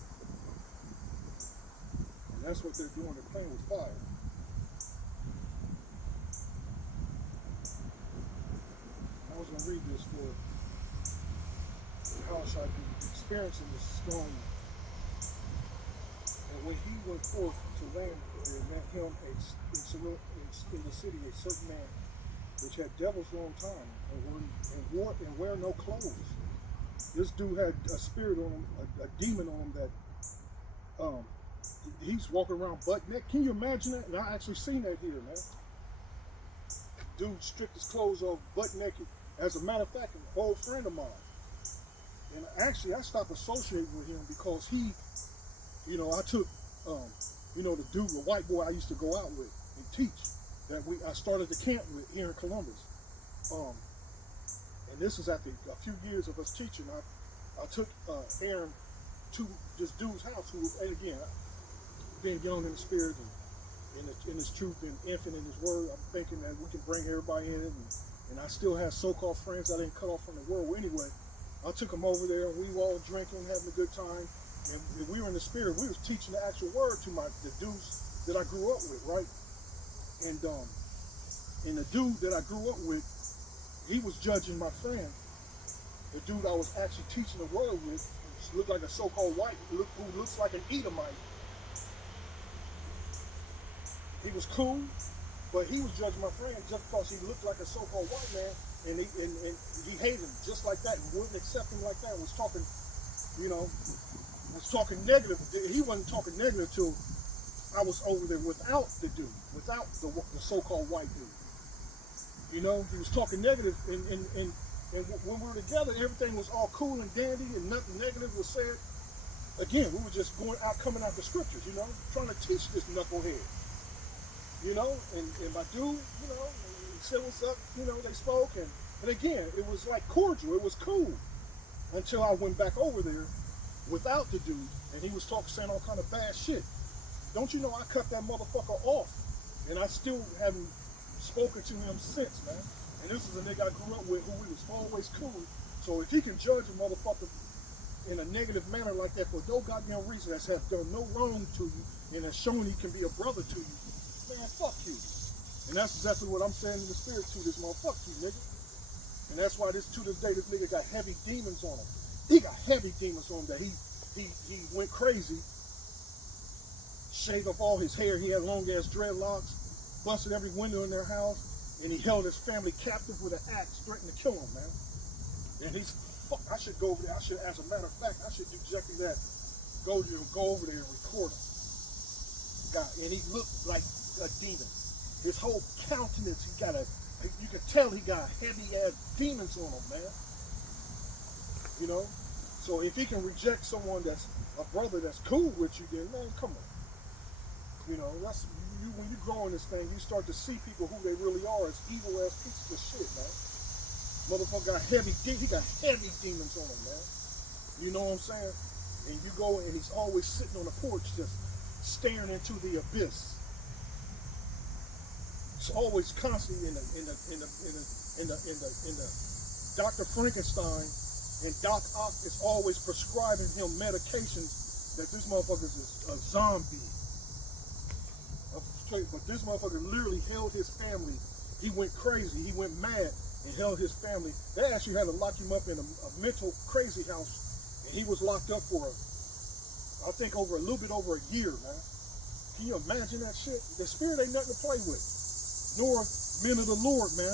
And that's what they're doing. They're playing with fire. I was going to read this for how should I be experiencing this storm. And when he went forth to land, there met him in the city a certain man which had devils long time and wear no clothes. This dude had a spirit on him, a demon on him that he's walking around butt naked. Can you imagine that? And I actually seen that here, man. Dude stripped his clothes off, butt naked. As a matter of fact, an old friend of mine. And actually, I stopped associating with him because he, I took, the dude, the white boy I used to go out with and teach, that I started the camp with here in Columbus. And this was after a few years of us teaching. I took Aaron to this dude's house, who, and again, being young in the spirit and in his truth, being infant in his word, I'm thinking that we can bring everybody in, and I still have so-called friends I didn't cut off from the world. Well, anyway, I took him over there, and we were all drinking, having a good time, and we were in the spirit. We was teaching the actual word to the dudes that I grew up with, right? And the dude that I grew up with, he was judging my friend, the dude I was actually teaching the word with, looked like a so-called white, who looks like an Edomite. He was cool, but he was judging my friend just because he looked like a so-called white man, and he hated him just like that, and wouldn't accept him like that. Was talking, was talking negative. He wasn't talking negative till I was over there without the dude, without the so-called white dude. He was talking negative, and when we were together, everything was all cool and dandy, and nothing negative was said. Again, we were just coming out the scriptures, trying to teach this knucklehead. And my dude, he said what's up, they spoke, and again, it was like cordial, it was cool, until I went back over there without the dude, and he was saying all kind of bad shit. Don't you know I cut that motherfucker off, and I still haven't spoken to him since, man. And this is a nigga I grew up with, who we was always cool. So if he can judge a motherfucker in a negative manner like that for no goddamn reason, that's have done no wrong to you, and has shown he can be a brother to you, man, fuck you. And that's exactly what I'm saying in the spirit to this motherfucker, you nigga. And that's why to this day, this nigga got heavy demons on him. He got heavy demons on him that he went crazy, shaved off all his hair. He had long ass dreadlocks, busted every window in their house, and he held his family captive with an axe, threatening to kill them, man. And I should go over there. As a matter of fact, I should do exactly that. Go over there and record him. And he looked like a demon. His whole countenance, you could tell he got heavy ass demons on him, man. So if he can reject someone that's a brother that's cool with you, then man, come on. You know, that's you when you grow in this thing, you start to see people who they really are as evil as pieces of shit, man. Motherfucker got he got heavy demons on him, man. You know what I'm saying? And you go and he's always sitting on the porch just staring into the abyss. It's always constantly in the Dr. Frankenstein and Doc Ock is always prescribing him medications that this motherfucker is a zombie. But this motherfucker literally held his family. He went crazy. He went mad and held his family. They actually had to lock him up in a mental crazy house, and he was locked up for I think over a little bit over a year, man. Can you imagine that shit? The spirit ain't nothing to play with. Nor men of the Lord, man.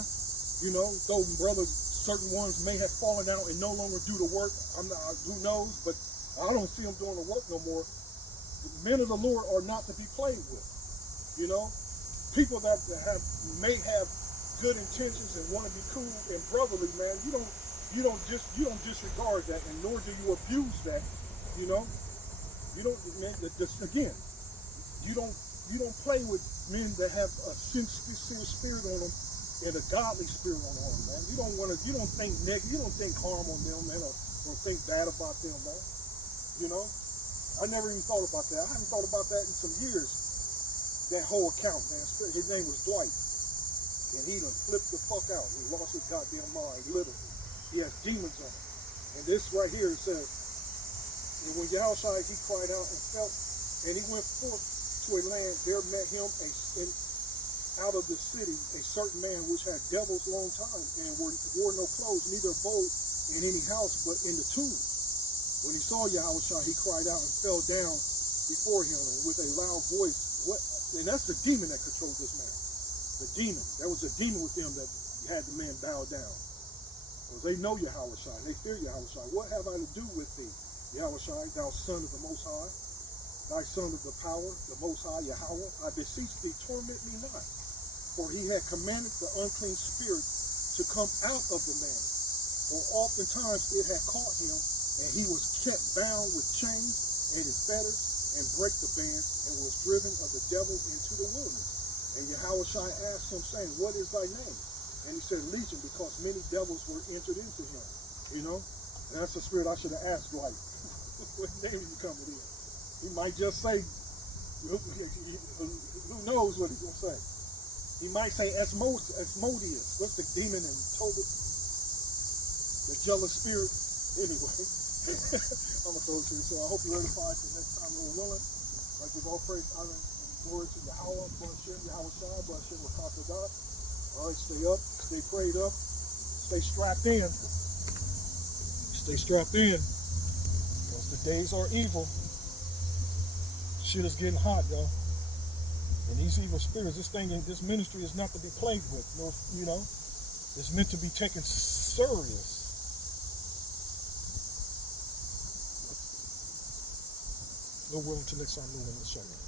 You know, though brothers, certain ones may have fallen out and no longer do the work. I'm not, who knows? But I don't see them doing the work no more. The men of the Lord are not to be played with. You know, people that may have good intentions and want to be cool and brotherly, man. You don't disregard that, and nor do you abuse that. You know, you don't, man. Again, you don't play with men that have a sincere spirit on them and a godly spirit on them, man. You don't think negative, you don't think harm on them, man, or think bad about them, man. You know, I never even thought about that. I haven't thought about that in some years. That whole account, man. His name was Dwight. And he done flipped the fuck out. He lost his goddamn mind, literally. He has demons on him. And this right here, it says, and when Yahushua, he cried out and felt, and he went forth to a land, there met him out of the city a certain man which had devils long time, and wore no clothes, neither abode in any house, but in the tomb. When he saw Yahushua, he cried out and fell down before him, and with a loud voice, and that's the demon that controlled this man. The demon. There was a demon with him that had the man bow down. Because they know Yahushua. They fear Yahushua. What have I to do with thee, Yahushua, thou son of the Most High? Thy son of the power, the Most High, Yahweh? I beseech thee, torment me not. For he had commanded the unclean spirit to come out of the man. For oftentimes it had caught him, and he was kept bound with chains and in fetters, and break the bands, and was driven of the devil into the wilderness. And Yahushua asked him, saying, what is thy name? And he said, Legion, because many devils were entered into him. You know? And that's the spirit I should have asked Dwight. What name are you coming in? He might just say, who knows what he's going to say. He might say Asmodeus. What's the demon in Tobit? The jealous spirit. Anyway. I'm going to close here. So I hope you're edified for next time, Lord willing. I give all praise, honor, and glory to Yahweh, B'Shem, Yahushua, B'Shem, Rakatadah. All right, stay up, stay prayed up, stay strapped in. Stay strapped in. Because the days are evil. Shit is getting hot, y'all. And these evil spirits, this ministry is not to be played with. You know, it's meant to be taken serious. No willing to next time, no willing to show you.